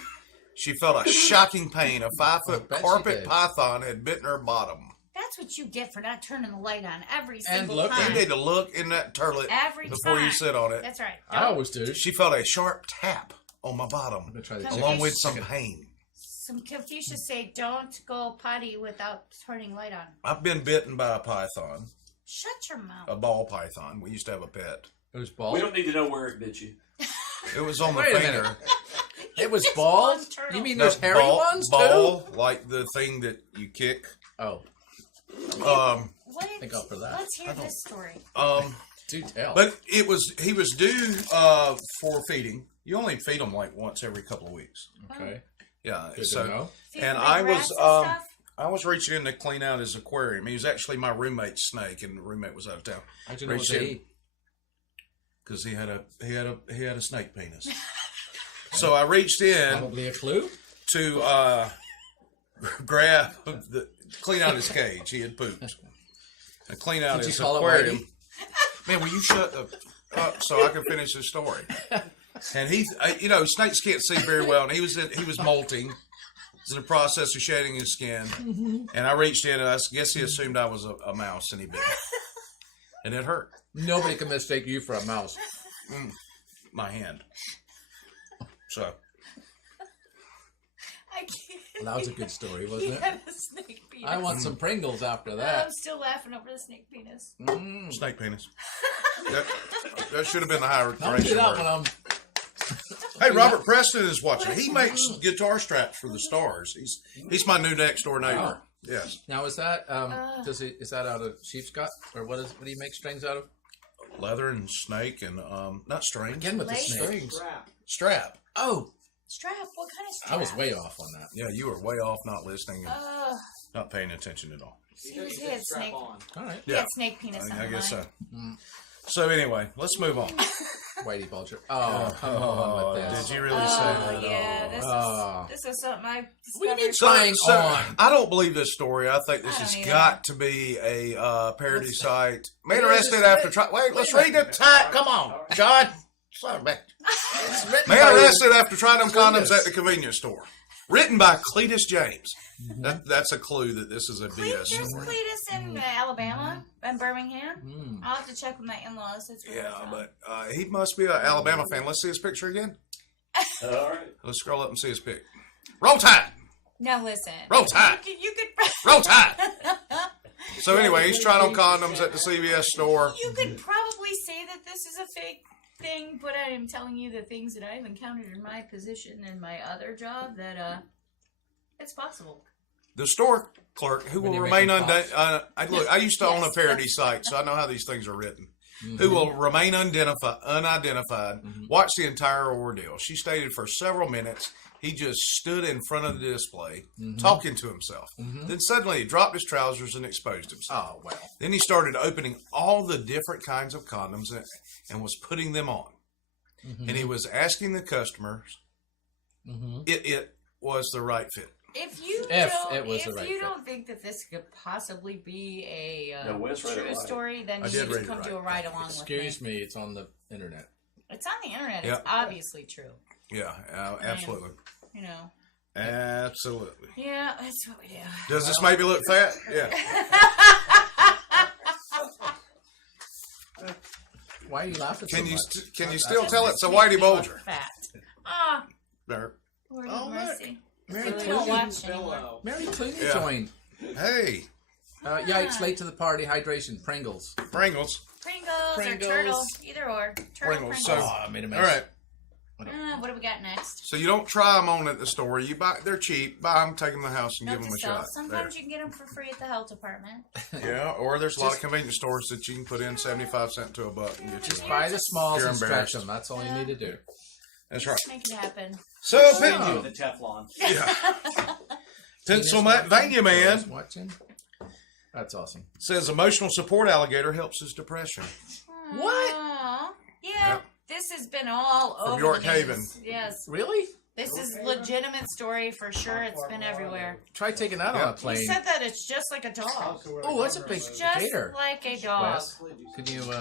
She felt a shocking pain. A 5-foot bet she carpet did. python had bitten her bottom. That's what you get for not turning the light on every And single looking. You time. need to look in that toilet Every before time. you sit on it. That's right. I always do. She felt a sharp tap on my I'm bottom, going to try this. Come along on. with some pain. Some Confucius say, "Don't go potty without turning light on." I've been bitten by a python, Shut your mouth. a ball python. We used to have a pet. It was bald. We don't need to know where it bit you. It was on the Wait a finger. minute. It was It's bald? one turtle. You mean No, there's hairy ball, ones ball, like the thing that you kick. too? Oh, What? Thank God for that. Let's hear this story. do tell. But he was due for feeding. You only feed them like once every couple of weeks. okay. Yeah. Good so to know. See and the I big was rats and stuff? I was reaching in to clean out his aquarium. He was actually my roommate's snake, and the roommate was out of town How'd you know what reached they in. eat? because he had a snake penis. So I reached in Probably a clue. to clean out his cage. He had pooped. and clean out Did you his call it aquarium. Whitey? Man, will you shut up so I can finish this story? And he, you know, snakes can't see very well, and he was molting. He was in the process of shedding his skin, and I reached in, and I guess he assumed I was a mouse, and he bit me. And it hurt Nobody can mistake you for a mouse. my hand. So I can't. Well, that was a good story, wasn't He it? had a snake penis. I want some Pringles after I'm that. still laughing over the snake penis. snake penis. That should have been the higher I'll do duration that word. when I'm. Hey, Robert Preston is watching. He makes guitar straps for the Stars. He's my new next door neighbor. Yes, Now is that is that out of sheepscot or what do you make strings out of? leather and snake and not strings. Again with the Lace. snake. Strings. Strap. Strap. Oh, Strap? What kind of strap? I was way off on that. Yeah, you were way off, not listening, and Oh, not paying attention at all. he He had said strap snake. on. All right, He Yeah. had snake penis on I guess mine. so. So anyway, let's move on. Whitey Bulger. Oh, come on with this. Did you really say Oh that? yeah, Oh. this is something I We discovered. need trying on. I don't believe this story. I think this I has don't either. got to be a parody site. Made Where is arrested this after writ- trying. Wait, let's Wait a read the minute. time. Come on, John. Son of a It's written Man by- arrested after trying them condoms Cletus. at the convenience store. Written by Cletus James. Mm-hmm. That's a clue that this is a BS There's story. Cletus in Alabama and Birmingham. Mm. I'll have to check with my in-laws. It's really Yeah, fun. but he must be an Alabama fan. Let's see his picture again. All right. Let's scroll up and see his pic. Roll Tide! Now listen. Roll Tide! You could. Roll Tide! So anyway, he's trying on condoms at the CVS store. You could probably say that this is a fake thing, but I am telling you the things that I've encountered in my position and my other job that it's possible. The store clerk, who When will you're remain making look, I used to own a Yes, parody that's- site, so I know how these things are written. Mm-hmm. Who will remain unidentified, watch the entire ordeal. She stated for several minutes he just stood in front of the display talking to himself. Then suddenly he dropped his trousers and exposed himself. Oh well. Then he started opening all the different kinds of condoms and was putting them on. And he was asking the customers it was the right fit. If you If don't, it was the right fit. don't think that this could possibly be a No, Wes read it true right. story, then I you did just read it come to right. a ride along Excuse with me. me, it's on the internet. It's on the internet. Yeah. It's obviously true. Yeah, absolutely. You know. Absolutely. Yeah, that's what we do. Does this make me look fat? Yeah. Why are you laughing so Can you much? can you still tell it's a Whitey Bulger? Fat. Ah, There. Lord Oh, have look. mercy. Mary We don't Clooney. watch anymore. Pillow. Mary Clooney Yeah. joined. Hey, Yikes! Late to the party. Hydration. Pringles. Pringles. Pringles, Pringles. or turtle, either or. Turtle Pringles. Pringles. So- Oh, I made a mess. All right. What do we got next? So you don't try them on at the store. You buy. They're cheap. Buy them, take them to the house, and Note give them to a self, shot. sometimes you can get them for free at the health department. There. Yeah. Or there's a lot of convenience stores that you can put in 75 cents to a buck and get you. Just buy the smalls You're and stretch embarrassed. them. That's all you need to do. That's right. Make it happen. So, Oh. With the Teflon. yeah. Pennsylvania man Watching. That's awesome. says emotional support alligator helps his depression. What? Aw. Yeah, Yep. this has been all From over York the news. Haven. Yes, Really? this is legitimate story for sure. It's been everywhere. Try taking that on a Yeah. plane. He said that it's just like a dog. Oh, that's a big Just gator. like a dog. Wes, can you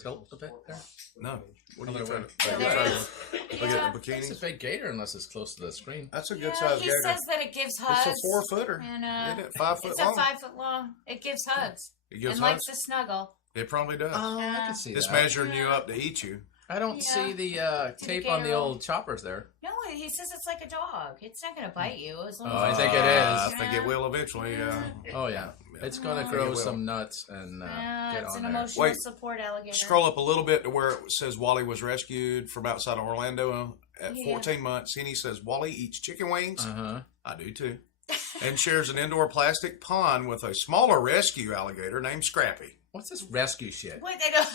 tilt a bit there? No. What are you Other trying way. to? There You're trying it to is. look Yeah. at the It's a bikinis. big gator unless it's close to the screen. That's a good Yeah, sized he gator. says that it gives It's hugs. a 4-footer. And Isn't it 5 foot it's long? a 5 foot long. It gives hugs. It gives and hugs. likes to snuggle. It probably does. Oh, I Yeah. can see It's that. measuring you up to eat you. I don't Yeah. see the tape on the gator. old choppers there. No, he says it's like a dog. It's not going to bite you. As long Oh, as I think it I is. think it will eventually. Oh yeah, it's gonna Yeah, grow it will. some nuts and Yeah, get it's on an there. emotional Wait. support alligator. Scroll up a little bit to where it says Wally was rescued from outside of Orlando at Yeah. 14 months. And he says Wally eats chicken wings. Uh-huh. I do too. And shares an indoor plastic pond with a smaller rescue alligator named Scrappy. What's this rescue shit? Wait, they don't.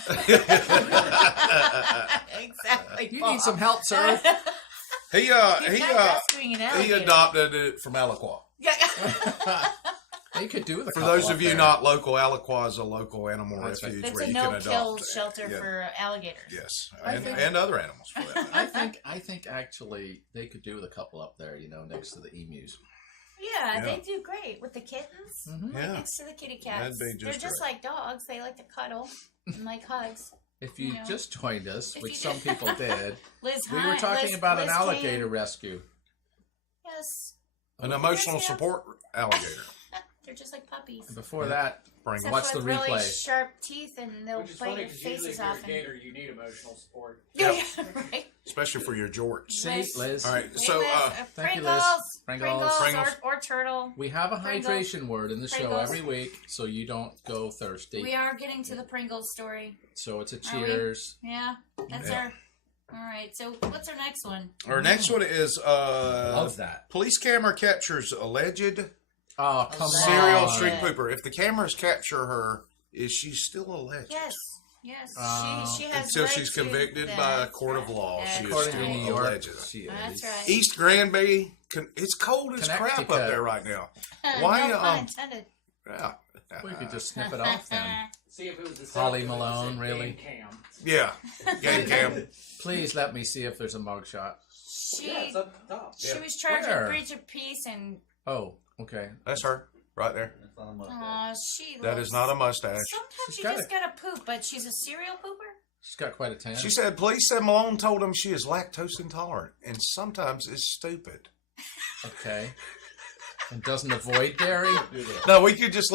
Exactly. You need some help, sir. He He's not rescuing an he alligator. adopted it from Aliqua. Yeah. You could do with a For couple those up of you there. not local, Aliqua is a local animal That's right. refuge That's where a you can no-kill adopt. shelter Yeah. for alligators. Yes, I and, think- and other animals for that matter. I think actually they could do with a couple up there, you know, next to the emus. Yeah, Yeah. they do great with the kittens. Mhm. Yeah. Next to the kitty cats. That'd be They're just just great. like dogs. They like to cuddle and like hugs. If you You know. just joined us, If which you some did. people did, Liz, we were hi- talking Liz- about an Liz alligator came. rescue. Yes, An emotional Yes, yeah. support alligator. they're just like puppies. And before that, Bring Except watch for the with really replay. sharp teeth, and they'll Which is bite funny your because usually faces if you're off. a gator, you need emotional support. Yeah, right. especially for your jorts. see, Liz, All right, Wait, so Liz, thank you, Pringles, Liz. Pringles. Pringles. or turtle. we have a Pringles. hydration word in the show Pringles. every week, so you don't go thirsty. We are getting to the Pringles story. So it's a Are we? cheers. Yeah, that's Yeah. our. All right. So what's our next one? our next one is Love that. police camera captures alleged Oh, come serial on. street pooper. If the cameras capture her, is she still alleged? Yes. Yes. she has. Until right she's to convicted that. by a court of law, That's she is According still to New York, alleged. she is. That's right. East Granby, it's cold as crap up Connecticut. there right now. Why, no pun um, intended. Yeah, We could just snip it off then. See if it was the Holly South, it would Malone, say really? game cam. yeah. Game cam. Please let me see if there's a mugshot. She Yeah, it's up top. she was charged Where? with breach of peace, and Oh, okay. That's her right there. she. That looks- is not a mustache. Sometimes She's you got just it. gotta poop, but she's a serial pooper. She's got quite a tan. She said police said Malone told him she is lactose intolerant and sometimes is stupid. Okay. And doesn't avoid dairy? No, we could just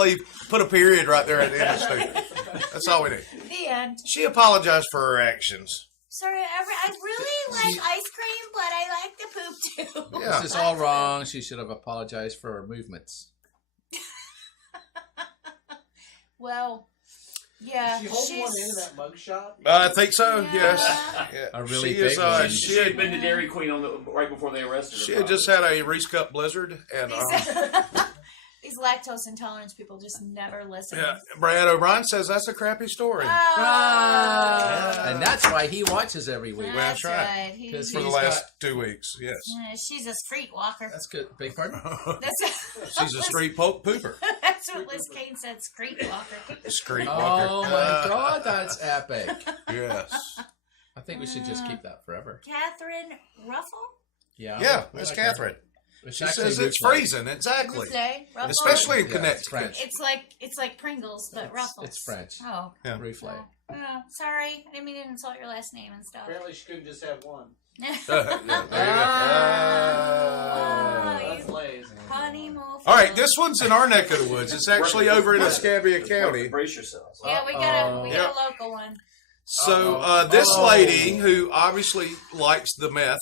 put a period right there at the end of stupid. That's all we need. The end. She apologized for her actions. Sorry, I really like ice cream, but I like to poop too. Yeah. This is all wrong. She should have apologized for her movements. Well, yeah. Did she hold she's, one end of that mugshot? I think so, Yeah. yes. Yeah. A really she is, big one. She She had had, been to Dairy Queen on the right before they arrested her. she had just had a Reese Cup Blizzard. And These lactose intolerance people just never listen. yeah, Brad O'Brien says that's a crappy story. Oh. And that's why he watches every week. That's right. right. He- 'Cause For the he's last 2 weeks, yes. she's a street walker. That's good. Big pardon? That's She's a street pooper. That's what Liz Kane said. Street walker. Street walker. Oh my God, that's epic. Yes. I think we should just keep that forever. Catherine Ruffle. Yeah. Yeah, I Miss like Catherine. that. It's She actually says it's Ruffalo. freezing, exactly. Say Ruffle. Especially in Yeah, Connecticut. it's French. It's like Pringles, but Ruffles. It's French. Oh. Yeah. Rouflé. Oh, sorry. I didn't mean to insult your last name and stuff. Apparently she couldn't just have one. Yeah, there you go. Ah, That's Lay's. Honey mofo. All right, this one's in our neck of the woods. It's actually over in Escambia County. Brace yourselves. Yeah, we got a local one. So this lady, who obviously likes the meth,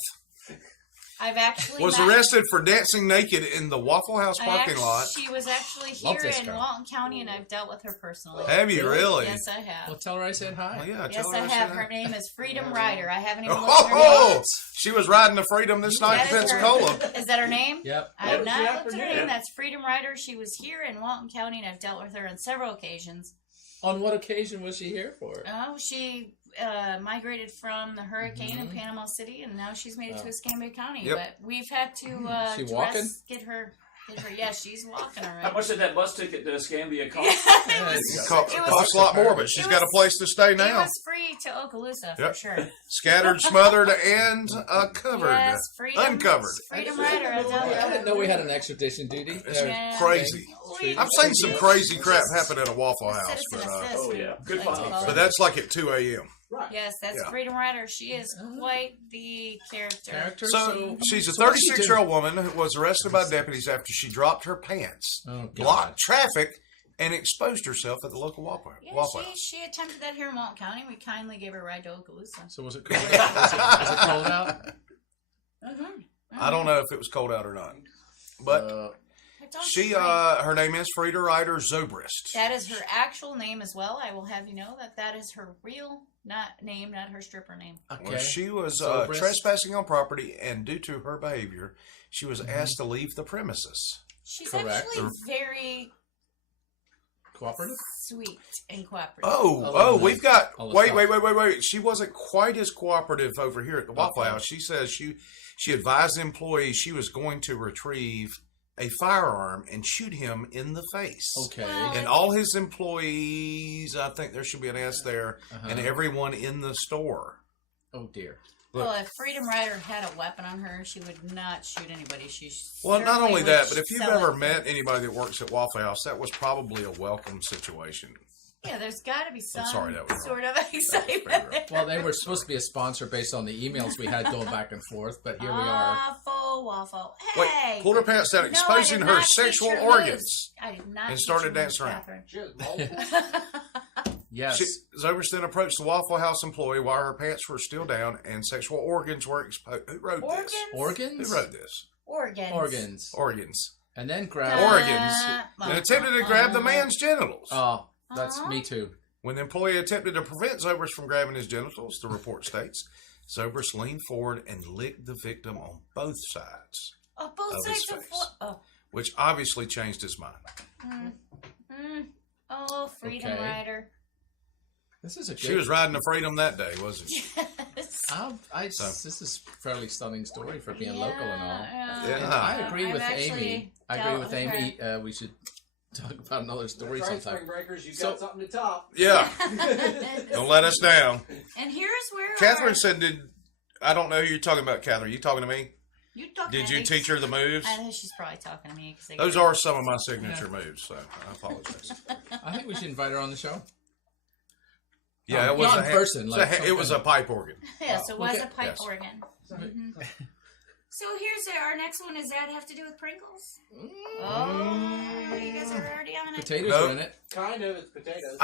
I've actually was met- arrested for dancing naked in the Waffle House parking lot. She was actually Love here this in girl. Walton County, and I've dealt with her personally. Have you really? Yes, I have. Well, tell her I said hi. Oh, yeah, Yes, tell her I I have. said Her that. name is Freedom Rider. I haven't even looked at her Oh, name. she was riding the Freedom this night in That is her- Pensacola. Is that her name? Yep. I have was not the looked at her afternoon. name. That's Freedom Rider. She was here in Walton County, and I've dealt with her on several occasions. On what occasion was she here for? Oh, she migrated from the hurricane in Panama City, and now she's made it to Escambia County. Yep. But we've had to She walking? get her. Yeah, she's walking all How right. much did that bus ticket to Escambia cost? It Yeah, was- It costs a lot more, but she's it got a was- place to stay It now. was free to Okaloosa Yep. for sure. Scattered, smothered, and covered. Yes, freedom, Uncovered. Freedom Rider. I'll tell you. I didn't know we had an extradition duty. It's Yeah. crazy. We- I've seen some crazy crap happen at a Waffle House, Citizen but, assist. Oh, yeah. Good That's find. what but that's like at 2 a.m. Right. Yes, that's Yeah. Freedom Rider. She is quite the character. Character? So she's a so what's she 36-year-old woman who was arrested by deputies after she dropped her pants, Oh, God. blocked traffic, and exposed herself at the local Waffle Yeah, Waffle House. she attempted that here in Walton County. We kindly gave her a ride to Okaloosa. So was it cold out? Was it cold out? I don't know if it was cold out or not, but she, her name is Frida Ryder Zobrist. That is her actual name as well. I will have you know that is her real name, not her stripper name. Okay. Well, she was Zobrist. trespassing on property, and due to her behavior, she was asked to leave the premises. She's Correct. actually very Cooperative? sweet and cooperative. Oh, we've got. All the Wait. stuff. She wasn't quite as cooperative over here at the Waffle Okay. House. She says she advised employees she was going to retrieve a firearm and shoot him in the face. Okay. Well, And all his employees, I think there should be an S there, Uh-huh. and everyone in the store. Oh, dear. Well, if Freedom Rider had a weapon on her, she would not shoot anybody. She Well, not certainly only would that, but if you've sell ever it. met anybody that works at Waffle House, that was probably a welcome situation. Yeah, there's got to be some sorry, that was sort wrong. of excitement. Well, they were supposed to be a sponsor based on the emails we had going back and forth, but here we are. Waffle. Wait, Hey! pulled her pants down, No, I exposing did her not teach sexual her organs. moves. I did not and teach started her moves, dancing around. Catherine. She has multiple. Yes. Zobrist then approached the Waffle House employee while her pants were still down and sexual organs were exposed. Who wrote Organs? this? Organs? Who wrote this? Organs. Organs. Organs. And then grab. Organs. And attempted to grab the man's genitals. Oh, that's me too. When the employee attempted to prevent Zobrist from grabbing his genitals, the report states, Zobrist leaned forward and licked the victim on both sides, Oh, both Of sides his of face. what? Oh. which obviously changed his mind. Oh, Freedom Okay. Rider. This is a good. She was riding the freedom that day, wasn't she? Yes. This is a fairly stunning story for being local and all. Yeah. And I agree I've with actually Amy. I dealt agree with with Amy. We should talk about another story Right, sometime. Spring Breakers, you So- got something to top. Yeah. Don't let us down. And here's where Catherine said, I don't know who you're talking about, Catherine. You talking to me? You talking Did to you me? teach her the moves? I think she's probably talking to me. 'Cause they Those get- are some of my signature moves, so I apologize. I think we should invite her on the show. Yeah, No, it was not a in person, it was like it was a something- pipe organ. Yeah, so it was Okay. a pipe Yes. organ. Mhm. So here's our next one. Does that have to do with Pringles? Oh, you guys are already on it. Potatoes Nope. are in it. Kind of, it's potatoes.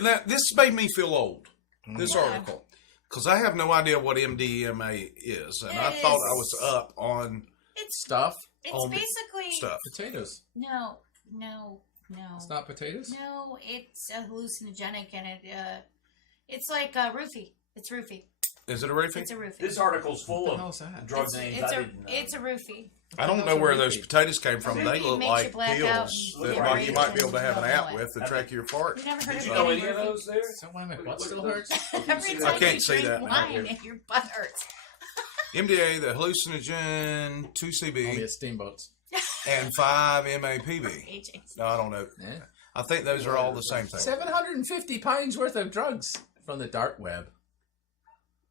Now, this made me feel old. This Why? article, because I have no idea what MDMA is, and I It thought is- I was up on It's Stuff. on basically stuff. Potatoes. no. It's not potatoes. No, it's a hallucinogenic, and it's like a roofie. It's roofie. Is it a roofie? It's a roofie. This article's full What the of hell's that? drug it's, names it's I a didn't know. it's a roofie. I don't know where those potatoes came from. They Roofie look makes like you black out pills and that get like, you might be able to rage have an and app you with to track your fart. You never heard Did of you know getting any of roofie? those there? Is that why my butt Look still at hurts? Every I time can't you see drink that now. wine, and your butt hurts. MDA, the hallucinogen, Only 2CB, at steamboats. and 5-MAPB. AJ. No, I don't know. Yeah. I think those are all the same thing. 750 pounds worth of drugs from the dark web.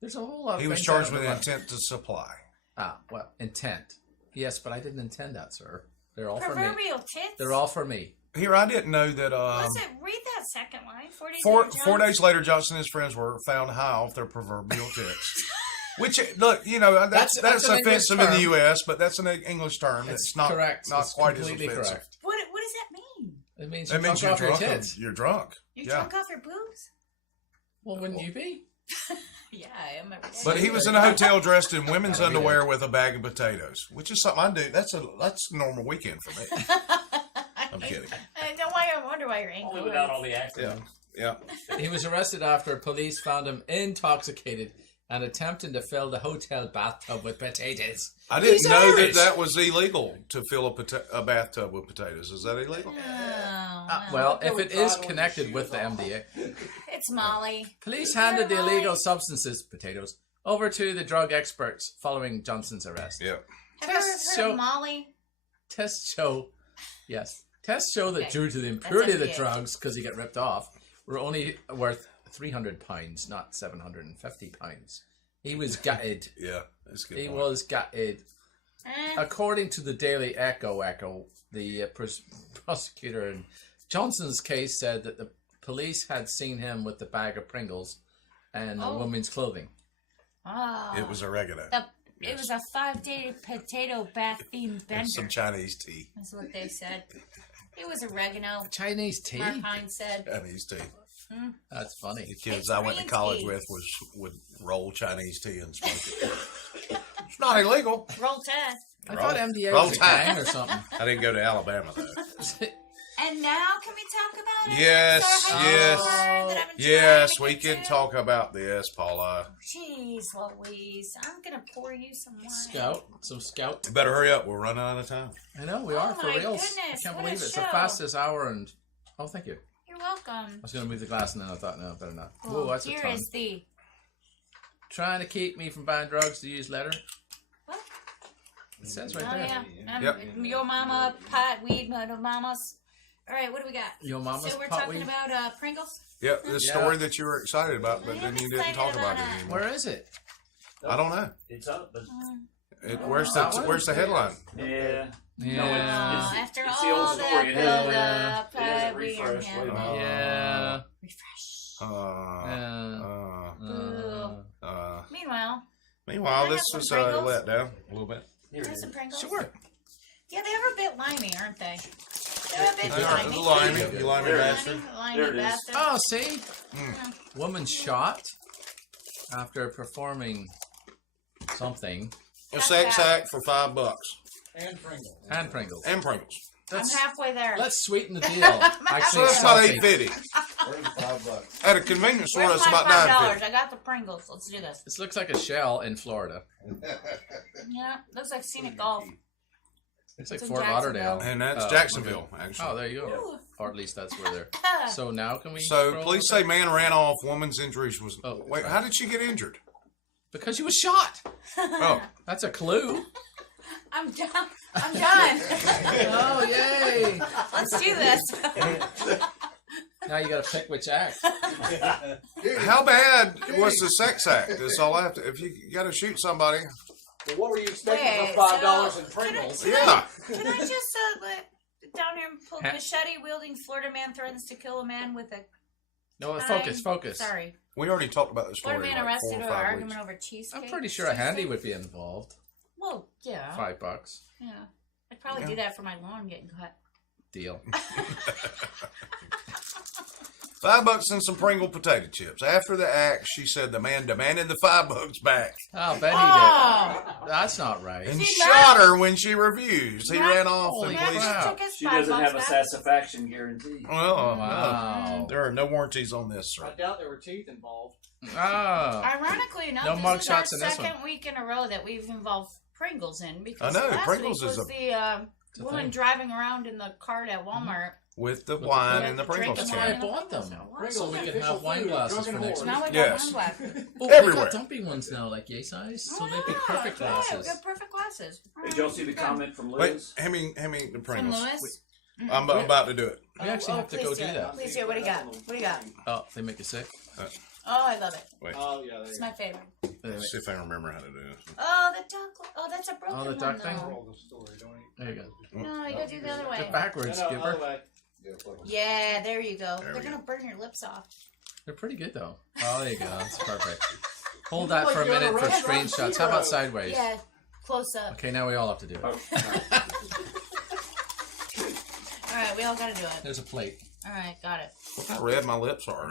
There's a whole lot of He was things charged I with don't know intent to supply. about. Well, intent. Yes, but I didn't intend that, sir. They're all for me. Proverbial tits. They're all for me. Here, I didn't know that. Listen, read that second line. 4 days Four later, 4 John- days later, Johnson and his friends were found high off their proverbial tits. Which, look, you know, that's That's an English offensive in the term. U.S., but that's an English term. It's not correct. Not It's quite as completely offensive. correct. What does that mean? It means That you're means drunk you're off your drunk. tits. You're drunk. You're Yeah. drunk off your boobs? Well, wouldn't you be? Yeah, I am every day. But he was in a hotel dressed in women's underwear with a bag of potatoes, which is something I do. That's a normal weekend for me. I'm kidding. I don't wonder why you're angry. Only without all the acronyms. Yeah. He was arrested after police found him intoxicated and attempting to fill the hotel bathtub with potatoes. I didn't He's know Irish. that was illegal to fill a bathtub with potatoes. Is that illegal? Oh, Well, Go if with it is Todd on connected your with the shoes. MDA, it's Molly. police handed the illegal substances, potatoes, over to the drug experts following Johnson's arrest. Yeah. Have you ever Tests heard show- of Molly? Tests show that Okay. due to the impurity of the FDA. drugs, because he got ripped off, were only worth £300, not £750. He was gutted. Yeah. That's a good. He point. was gutted. Eh, According to the Daily Echo, the prosecutor in Johnson's case said that the police had seen him with the bag of Pringles and a Oh. woman's clothing. oh. It was oregano. It was a 5-day potato bath theme bender. And some Chinese tea. That's what they said. It was oregano. Chinese tea? Mark Hines said. Chinese tea. That's funny. The kids It's I went to green college tea. with would roll Chinese tea and smoke it. It's not illegal. Roll Tide. I thought MDA Roll was a Tide. gang or something. I didn't go to Alabama though. And now, can we talk about it? Yes, It's our yes. homework that I've been Yes, trying we to can get to. talk about this, Paula. Jeez Louise, I'm gonna pour you some wine. Some scout. You better hurry up. We're running out of time. I know, we are Oh for my reals. goodness, I can't what believe a it. It's the show. fastest hour and... Oh, thank you. You're welcome. I was going to move the glass and then I thought, no, better not. Well, Whoa, that's a here ton. is the Trying to keep me from buying drugs to use later. what? It says right Oh there. yeah, Yep. your mama pot weed, my mamas. All right, what do we got? Your mama's So we're pot talking weed? about Pringles. Yep, the Yeah. story that you were excited about, but I then am you didn't excited talk about about it it. anymore. Where is it? I don't know. It's up, but Where's the headline? yeah. Yeah. No, After it's the all old that story. It build hasn't, up, it hasn't we are refreshed. Wait a never- minute. Yeah. Refresh. Meanwhile, Meanwhile, Can I this have was some Pringles? let down a little bit. Here it there's is. some Pringles. Sure. Yeah, they're a bit limey, aren't they? They're a bit They are limey. limey, you limey There it is. bastard. Limey There it is. bastard. Oh, see? Woman shot after performing something. A sex act for $5 And Pringles. And Pringles. and Pringles. I'm halfway there. Let's sweeten the deal. So Actually, that's about something. $8.50. At a convenience store, Where's that's my about $5? $9.50. I got the Pringles. Let's do this. This looks like a shell in Florida. Yeah, looks like scenic golf. It's like It's in Fort Lauderdale. And that's Oh, Jacksonville, okay. actually. Oh, there you go. Ooh. Or at least that's where they're. So now can we? So scroll police a say bit? man ran off. Woman's injuries was. Oh. Wait, how did she get injured? Because she was shot. Oh, That's a clue. I'm done. I'm done. Oh, yay. Let's do this. Now you got to pick which act. how bad was the sex act? That's all I have to. If you got to shoot somebody, So what were you expecting Wait, for $5 so- in Pringles? yeah. Can I just down here pull machete wielding Florida man threatens to kill a man with a No, knife? focus. Sorry. We already talked about this story. Florida man like arrested 4 or over 5 argument weeks. over cheesecake. I'm pretty sure a handy would be involved. Well, yeah. $5 Yeah. I'd probably do that for my lawn getting cut. deal. $5 and some Pringle potato chips. After the act, she said the man demanded the $5 back I'll bet he Oh! did. That's not right. and See, shot her when she refused. He That- ran off Holy and Yeah, police. crap. just took his She $5 doesn't have a back. satisfaction guarantee. Well, Wow. there are no warranties on this, sir. I doubt there were teeth involved. Ah. Ironically enough, No this mug is our shots in this second one. week in a row that we've involved Pringles in because I know, last Pringles week is was a- the a woman thing. driving around in the cart at Walmart. With the the wine Yeah, and the drinking Pringles wine I can. and the bought them. Pringles. Wow. Pringles So we are can official have wine food of glasses drunken for next whores. Now we got Yes. wine glasses. Oh, Everywhere. They got dumpy ones now, like yay size, so Oh, they'd be yeah, perfect yeah, glasses. Good perfect glasses. Did y'all see the comment from Wait, Liz? hand me the From Pringles. Lewis? I'm about to do it. We actually have to go please do that. Please do. What do you got? What do you got? Oh, they make you sick. Oh, I love it. Oh, yeah. There It's you my favorite. Let's see if I remember how to do it. Oh, the duck. Oh, that's a broken the one, duck thing? though. go. The story, don't you? There you go. No, you gotta do the other way. They're backwards, No, Skipper. other way. Yeah, there you go. There They're we gonna burn your lips off. They're pretty good though. Oh, there you go. That's perfect. Hold that Like for a you're on a minute for Renaissance screenshots. How about hero. sideways? Yeah, close up. Okay, now we all have to do it. Oh, All right, we all gotta do it. There's a plate. All right, got it. Look how red my lips are.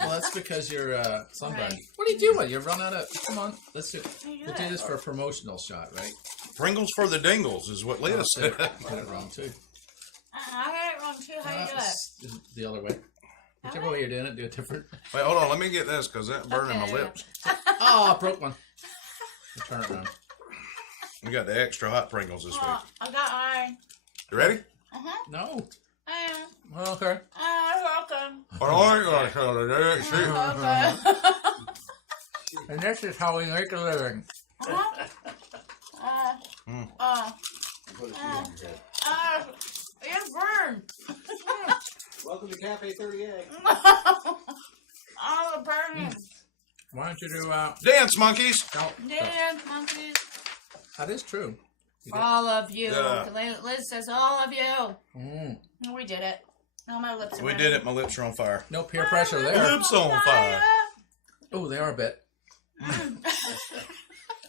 Well, that's because you're sunburned. Right. What are you doing? You run out of. Come on, let's do. How you do We'll do it? this for a promotional shot, right? Pringles for the dingles is what Leah Oh, said. you did it wrong too. I had it wrong too. How you do it? That's the other way. Whichever way you're doing it, do it different. Wait, hold on. Let me get this because that's burning my Okay. lips. Oh, I broke one. Turn it around. We got the extra hot Pringles this week. Oh, I got mine. You ready? No. I am. Well, okay. You're welcome. All right. Okay. And this is how we make a living. It's burned. Welcome to Cafe 38. Oh, the burning. Why don't you do Dance monkeys. Dance monkeys. That is true. You did. All of you. Yeah. Liz says all of you. Mm. We did it. Oh, my lips are We did it. My lips are on fire. No peer pressure there. Lips on fire. Oh, they are a bit.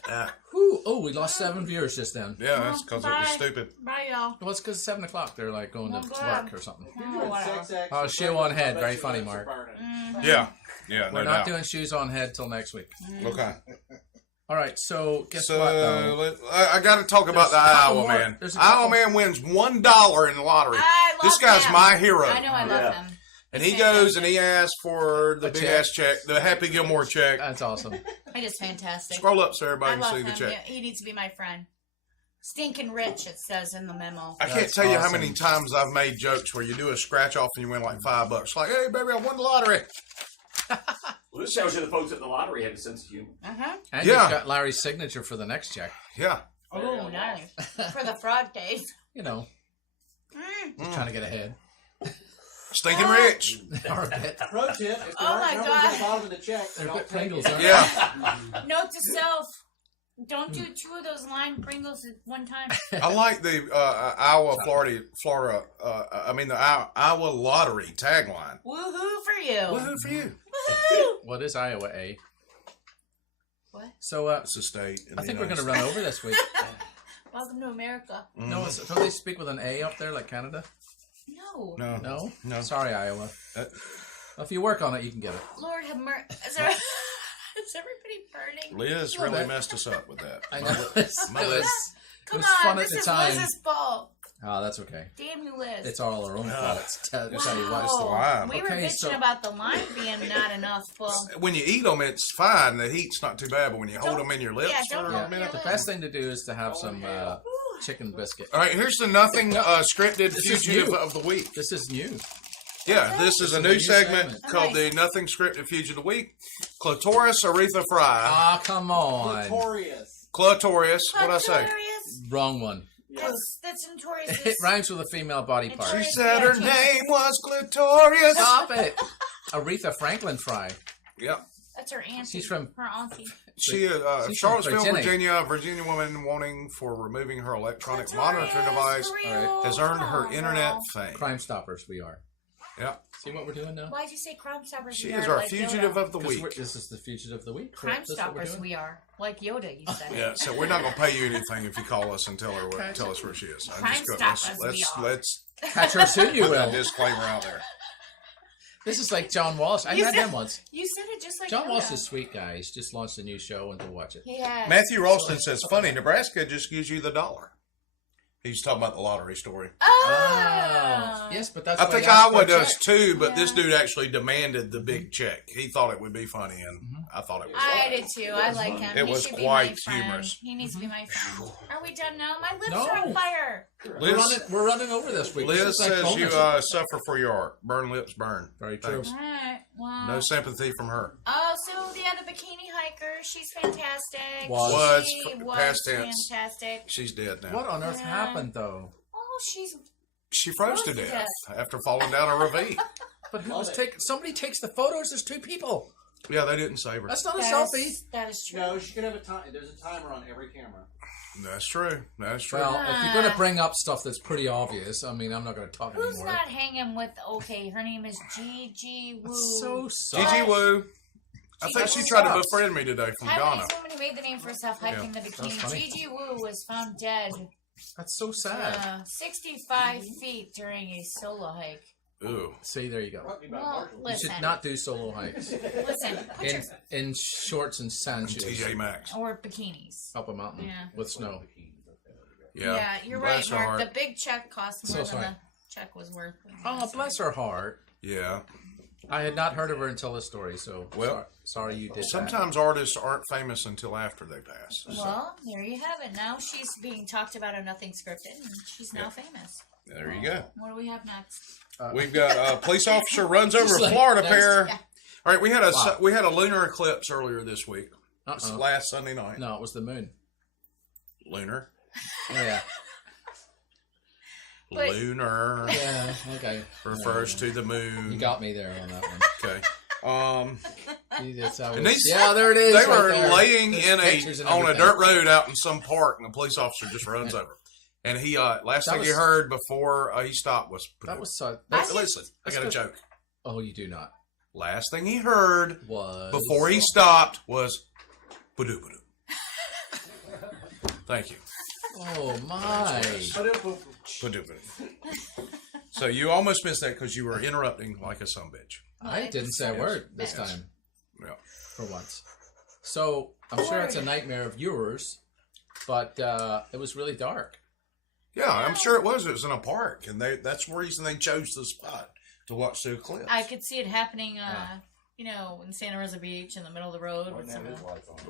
Yeah, Ooh, oh, we lost 7 viewers just then. that's because it was Bye. stupid. Bye, y'all. Well, it's because it's 7 o'clock. They're like going to Well, go ahead. work or something. Sex acts Oh, and shoe on Pringles, head. I bet Very your funny, lips are Mark. burning. Yeah, no We're not doubt. doing shoes on head till next week. Okay. All right, so guess So what, though? I got to talk about the There's a couple Iowa more. man. There's a Iowa couple- man wins $1 in the lottery. I love This guy's him. my hero. I know, I love Yeah. him. And he goes and he asks for the A big check. ass check, the Happy Gilmore check. That's awesome. It is fantastic. Scroll up so I everybody love can see him. the check. He needs to be my friend. Stinking rich, it says in the memo. I can't That's tell you how awesome. many times I've made jokes where you do a scratch off and you win like $5. Like, hey baby, I won the lottery. Well, this shows you the folks at the lottery have a sense of humor. Uh-huh. And Yeah. you've got Larry's signature for the next check. Yeah. Oh, nice. For the fraud case. You know, Mm. just trying to get ahead. Stinking rich. Are a bit. Pro tip: if Oh there my aren't numbers God. at the bottom of the check, They're a don't bit take Pringles, it. aren't Yeah. Note to self: don't do 2 of those lime Pringles at one time. I like the Iowa, the Iowa lottery tagline. Woohoo for you! Woohoo for you. Woohoo! What is Iowa A? What? So It's a state. in I the think we're going United to run over this week. Welcome to America. States. No, don't they speak with an A up there like Canada? No. No. No? No. Sorry, Iowa. Uh, If you work on it, you can get it. Lord have mercy. Is everybody burning? Liz Love really it. messed us up with that. I know. It was Come was on, fun this at the is time. Liz's fault. Oh, that's okay. Damn you, Liz. It's all our own fault. It's tell you what. It's the lime. We were Okay, bitching so- about the lime being not enough full. When you eat them, it's fine. The heat's not too bad, but when you hold Don't- them in your lips yeah, for don't a hold minute. your The best thing to do is to have some chicken biscuit. All right, here's the nothing scripted This is fugitive new. of the week. This is new. Yeah, this is a new segment called the Nothing Scripted Fugitive of the Week. Clitoris Aretha Fry. Ah, come on. Notorious. Clitoris. What'd I say? Notorious. Wrong one. That's notorious. It rhymes with a female body part. She Notorious said her B.I.G. name was Clitoris. Stop it. Aretha Franklin Fry. Yeah. That's her auntie. She's from- her auntie. She, She's from Charlottesville, Virginia. Virginia woman wanting for removing her electronic Notorious monitoring device for All real. has earned her Come on, internet girl. fame. Crime Stoppers, we are. Yeah. See what we're doing now? Why'd you say Crime Stoppers? She we is are our like fugitive Yoda? of the 'Cause week. this is the fugitive of the week. Crime That's what we're Stoppers doing? we are. Like Yoda, you said. Yeah, so we're not going to pay you anything if you call us and tell us where she is. Crime Stoppers we are. Let's Catch her soon, you put that will. disclaimer out there. This is like John Walsh. I You met said- him once. You said it just like John Yoda. Walsh is sweet, guy. He's just launched a new show and to watch it. Yeah. Matthew Ralston says, funny, Nebraska just gives you the $1. He's talking about the lottery story. Oh. Yes, but that's I why think he asked for Iowa a does check. too, but this Yeah. dude actually demanded the big check. He thought it would be funny, and I thought it was. I did too. I like him. It he was should quite be my friend. humorous. He needs to be my friend. Are we done now? My lips No. are on fire. We're running over this week. Liz This is like says you bonus. suffer for your art. Burn lips, burn. Very true. Thanks. All right. Well. No sympathy from her. Oh, so the bikini hiker, she's fantastic. Was. She was Past tense. fantastic. She's dead now. What on earth Yeah. happened, though? Oh, she's She froze to Froze to death after falling down a ravine. But who Love was it. taking? Somebody takes the photos. There's 2 people. Yeah, they didn't save her. That's not a that selfie. is- That is true. No, she could have a time. There's a timer on every camera. That's true. That's true. Well, if you're going to bring up stuff that's pretty obvious, I mean, I'm not going to talk Who's anymore. not hanging with? Okay, her name is Gigi Wu. That's so sad. Gigi Wu. I think she tried to befriend me today from Ghana. Taiwanese woman who made the name for herself hiking the That's bikini. funny. Gigi Wu was found dead That's so sad. 65 feet during a solo hike. Ooh. See, there you go. Brought to you by Well, Marshall. You listen. should not do solo hikes Listen, put your, in shorts and sand shoes TJ Maxx. or bikinis. up a mountain Yeah. with snow. Yeah. You're Bless right, her Mark. heart. The big check cost more So than sorry. the check was worth. Oh, bless her heart. Yeah. I had not heard of her until this story, so Well, sorry you did Sometimes artists aren't famous until after they pass. So, Well, there you have it. Now she's being talked about on Nothing Scripted, and she's now famous. there you go. What do we have next? We've got a police officer runs over Just a like Florida next. pair. Yeah. All right, we had Wow. we had a lunar eclipse earlier this week. that. Uh-oh. Last Sunday night. No, it was the moon. Lunar. Yeah. But- Lunar Yeah, okay. refers to the moon. You got me there on that one. Okay. That's how it And was. these- Yeah, there it is. They right were there. laying There's in pictures and on a everything. dirt road out in some park, and a police officer just runs over. And he last That thing was- you heard before he stopped was That was so. listen. I got a joke. Oh, you do not. Last thing he heard Was before he stopped was "Badoo badoo." Thank you. Oh my! Badoo badoo. So you almost missed that because you were interrupting like a sumbitch. I didn't say a word this Yes. time Yeah. for once. So I'm sure it's a nightmare of yours, but it was really dark. Yeah, I'm sure it was. It was in a park, and that's the reason they chose the spot to watch the eclipse. I could see it happening, in Santa Rosa Beach in the middle of the road with some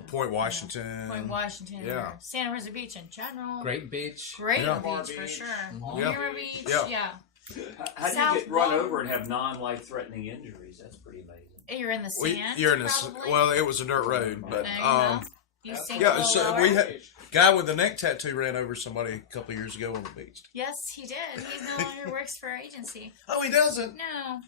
Point Washington. Point Washington, Yeah. or Santa Rosa Beach in general. Great beach. Great Yeah. beach for sure. Yeah. Mirror Beach, Yeah. yeah. How do South you get run Florida. over and have non-life-threatening injuries? That's pretty amazing. You're in the sand. You're in this. probably? Well, it was a dirt road, but There you go. You sink a yeah. little So lower. we had Guy with the neck tattoo ran over somebody a couple of years ago on the beach. Yes, he did. He no longer works for our agency. Oh, he doesn't? No.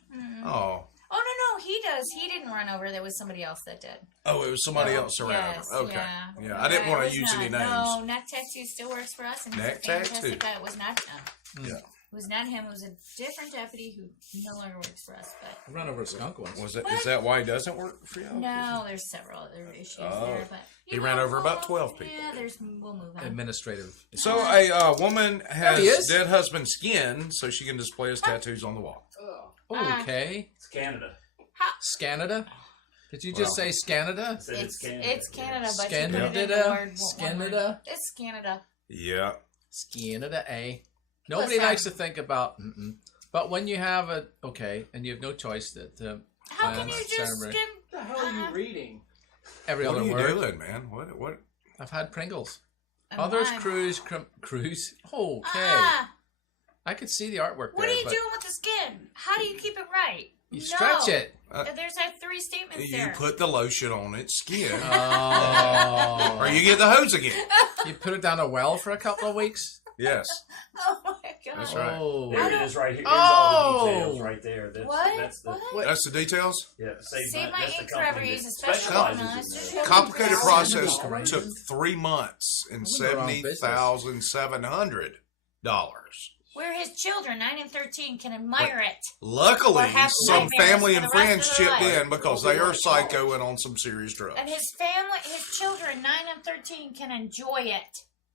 Oh. Oh, no, he does. He didn't run over. There was somebody else that did. Oh, it was somebody else around Yes, him. Okay. yeah. Yeah, I didn't want it to was use any not- names. No, Neck Tattoo still works for us. And he's Neck a fantastic Tattoo. guy. It was not him. Yeah. It was not him. It was a different deputy who no longer works for us. But I ran over a skunk once. Is that why he doesn't work for you? no, there's several other issues Oh. there. But He ran over about 12 people. Yeah, we'll move on. Administrative. So a woman has he is? dead husband's skin so she can display his tattoos on the wall. Okay. It's Canada. Scanada? Did you just say Scanada? I said it's Canada. It's Canada, but you put it in the Scanada? word. one word. Scanada? It's Canada. Yeah. Canada, eh? Nobody Listen. likes to think about. But when you have and you have no choice that. How can you just ceremony- skin? What the hell are you reading? Every What other are you word. doing, man? What? I've had Pringles. And Others why? cruise. Okay. Ah, I could see the artwork what there, are you but doing with the skin? How do you keep it right? you No. stretch it. There's like 3 statements You there. put the lotion on its skin, Oh. or you get the hose again. You put it down a well for a couple of weeks. Yes. Oh my god. That's right. Oh. There it is right here. Here's all the details Oh. right there. That's, What? That's the, What? That's the details. Yeah, Save my that's the ink forever. company Use that a special specializes one. in It's that. just- Complicated process Correct. took 3 months and We're in the wrong business. $70,700. Where his children, 9 and 13, can admire it. Luckily, Or have some nightmares family for and the friends rest of their chipped life. in because they are psycho and on some serious drugs. And his family, his children, 9 and 13, can enjoy it.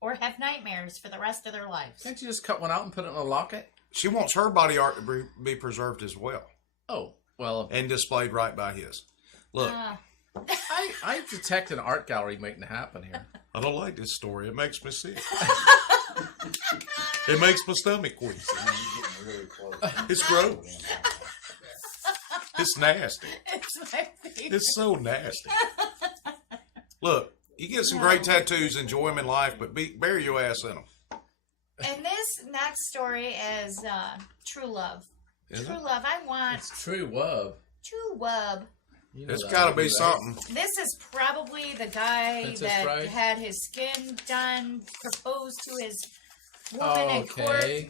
Or have nightmares for the rest of their lives. Can't you just cut one out and put it in a locket? She wants her body art to be preserved as well Oh, well, and displayed right by his. Look, I detect an art gallery waiting to happen here. I don't like this story. It makes me sick. It makes my stomach queasy. It's gross. It's nasty. It's my favorite. It's so nasty. Look, you get some great tattoos, enjoy them in life, but bury your ass in them. And this next story is True Love. Is True it? Love. I want It's true, wub. True Love. You know It's that got to would be right. something. This is probably the guy Princess that Bride? had his skin done, proposed to his woman in court. Okay.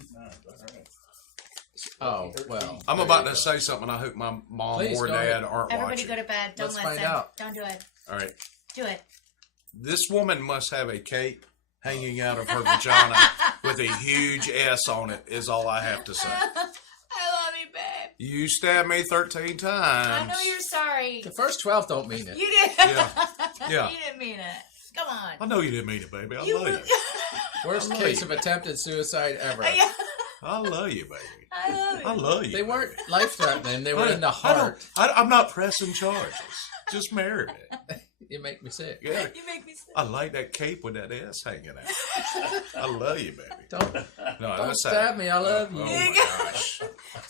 Oh, well. I'm about to say something. I hope my mom Please or go dad ahead. aren't Everybody watching. go to bed. Don't Let's let find them. out. Don't do it. All right. Do it. This woman must have a cape hanging out of her vagina with a huge S on it, is all I have to say. I love you, babe. You stabbed me 13 times. I know you're sorry. The first 12 don't mean it. You did. Yeah. Yeah. You didn't mean it. Come on. I know you didn't mean it, baby. I You love you. Worst I love case you. of attempted suicide ever. Yeah. I love you, baby. I love you. I love you. They weren't life-threatening. They were in the heart. I'm not pressing charges. Just married it. You make me sick. Yeah. You make me sick. I like that cape with that S hanging out. I love you, baby. Don't No, don't that's stab me. I love you. Oh my gosh.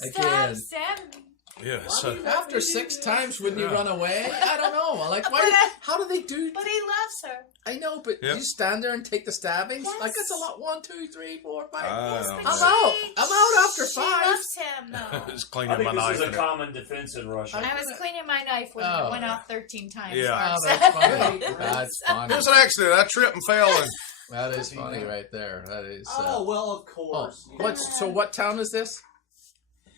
Again. Stop me. Yeah. So After 6 times, wouldn't you run away? I don't know. Like, But why? How do they do? But he loves her. I know, but Yeah. you stand there and take the stabbings. Yes. Like it's a lot. 1, 2, 3, 4, 5. I don't I'm know. out. I'm out after She 5. loves him, though. Just I cleaning think my this knife. is a and- common defense in Russia. I was cleaning my knife when Oh. it went off 13 times. Yeah. Mark Oh, said. that's funny. That's It funny. was an accident. I tripped and fell. And That is funny right there. That is. Oh well, of Oh, course. so what town is this?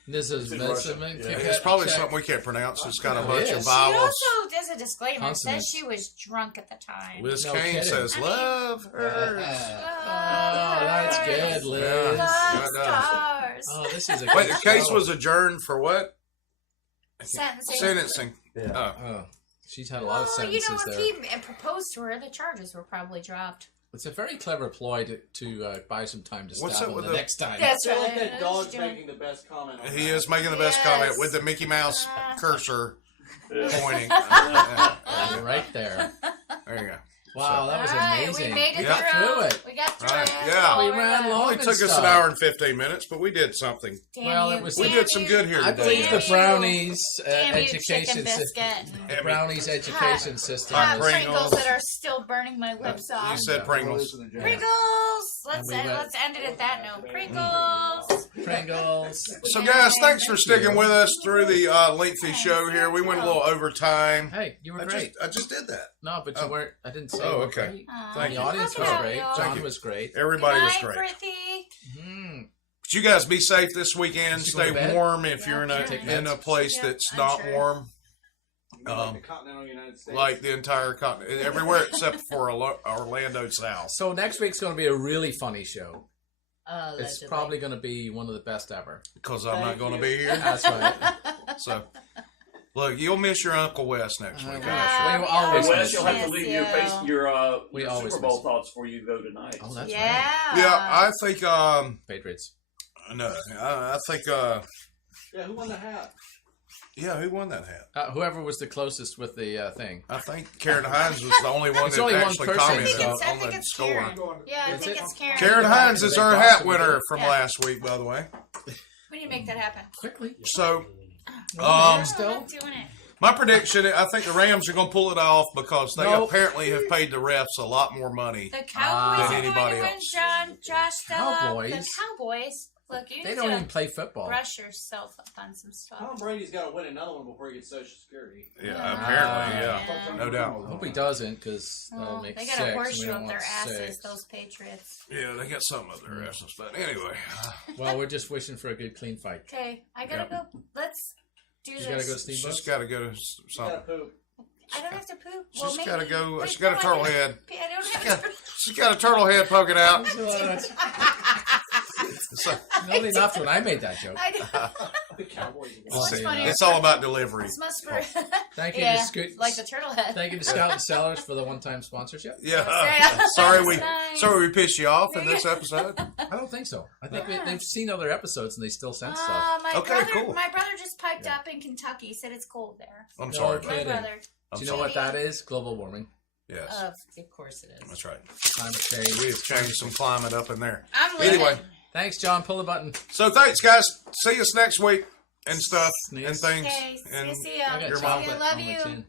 This is It's in Russia. it's probably something we can't pronounce. It's got a It bunch of is. She vowels. also does a disclaimer. It Consonants. says she was drunk at the time. Liz No Kane kidding. says, I mean- "Love her." Oh, that's good, Liz. Yeah. Love Yeah, stars. Oh, this is a Wait, good the case show. was adjourned for what? Sentencing. Sentencing. Yeah. Oh. Oh, she's had a lot of Well, you sentences know, there. if he proposed to her, the charges were probably dropped. It's a very clever ploy to buy some time to What's stab up him with the the- next time. That's I feel right. like that That's dog's doing- making the best comment on He that. is making the best Yes. comment with the Mickey Mouse cursor pointing. Yeah, right there. There you go. Wow, that was All right, amazing. we made it Yeah. through. Through it. We got through Right, it. yeah. Oh, We we're ran good. long. Only and took us stuff. an hour and 15 minutes, but we did something. Damn Well, you, it was- We damn did some you, good here I today. believe the Damn you. brownies Damn you, education chicken system. biscuit. The brownies education system. Hot Hot was- Pringles. Pringles that are still burning my lips off. You said Pringles. Pringles. And we went- Let's end it at that note. Pringles. Pringles. So, guys, thanks for sticking with us through the lengthy show here. We went a little overtime. Hey, you were great. I just did that. No, but you weren't. I didn't say They Oh, were okay. great. Aw, Thank The you. audience Look was out, great. y'all. John was great. Everybody Good was night, great. Frithy. Mm. But you guys be safe this weekend. Did you go to Stay bed? warm if Yeah, you're in sure. a Take in a meds. place Yep, that's I'm not sure. warm. Like the continental United States. Like the entire continent, everywhere except for Orlando South. So next week's going to be a really funny show. It's Allegedly. probably going to be one of the best ever. Because I'm not Thank going to you. be here. That's right. So, look, you'll miss your Uncle Wes next week. We I'm sure. will we always Hey, always Wes, you'll have to miss leave you. your face, your We your always Super Bowl miss. thoughts before you go tonight. Oh, that's Yeah. right. Yeah, I think. Patriots. No, I think. Yeah, who won the hat? Yeah, who won that hat? Whoever was the closest with the thing. I think Karen Hines was the only one It's that only one actually person, commented so- on I think the it's score. Karen. Yeah, I Is think it? it's Karen. Karen Hines is our hat winner from Yeah. last week, by the way. We need to make that happen. Quickly. So, No, um, still? I'm not doing it. my prediction, I think the Rams are going to pull it off because they Nope. apparently have paid the refs a lot more money. The Cowboys Than are going anybody to win, else. Josh Stella. Cowboys? The Cowboys. Look, you They need don't to even play football. brush yourself up on some stuff. Tom Brady's got to win another one before he gets Social Security. Yeah, Ah, apparently, yeah. yeah. No I doubt. hope he doesn't, because that'll Well, make they six. got a and we horseshoe don't up their want asses, six. those Patriots. Yeah, they got something up their asses. But anyway, Well, we're just wishing for a good, clean fight. Okay, I gotta go. Let's do You this. gotta go to Steamboat? she's got to go to You got something. to poop. I don't have to poop. She's Well, maybe. got to go. Wait, She's got a no, turtle I head. don't have to. She's got a turtle head poking out. So, Not enough when I made that joke. I don't. The Cowboys. So much See, funnier. it's all about delivery. This must be. Thank you Yeah, to Scoot. like the turtle head. Thank you to Scout and Sellers for the one-time sponsorship. Yeah. Yeah. Sorry we Nice. sorry we pissed you off in this episode. I don't think so. I think they've seen other episodes and they still sent stuff. My Okay, brother, cool. my brother just piped up in Kentucky. He said it's cold there. I'm No sorry. kidding. buddy. My brother. I'm Do you know what that is? Global warming. Yes, Of course it is. that's right. Climate change. We have changed some climate up in there. I'm living. Anyway, Thanks, John. Pull the button. so thanks, guys. See us next week and stuff Sneeze. and things. Okay, and see ya. I got Your See mom- ya. chocolate Love on my you. chin.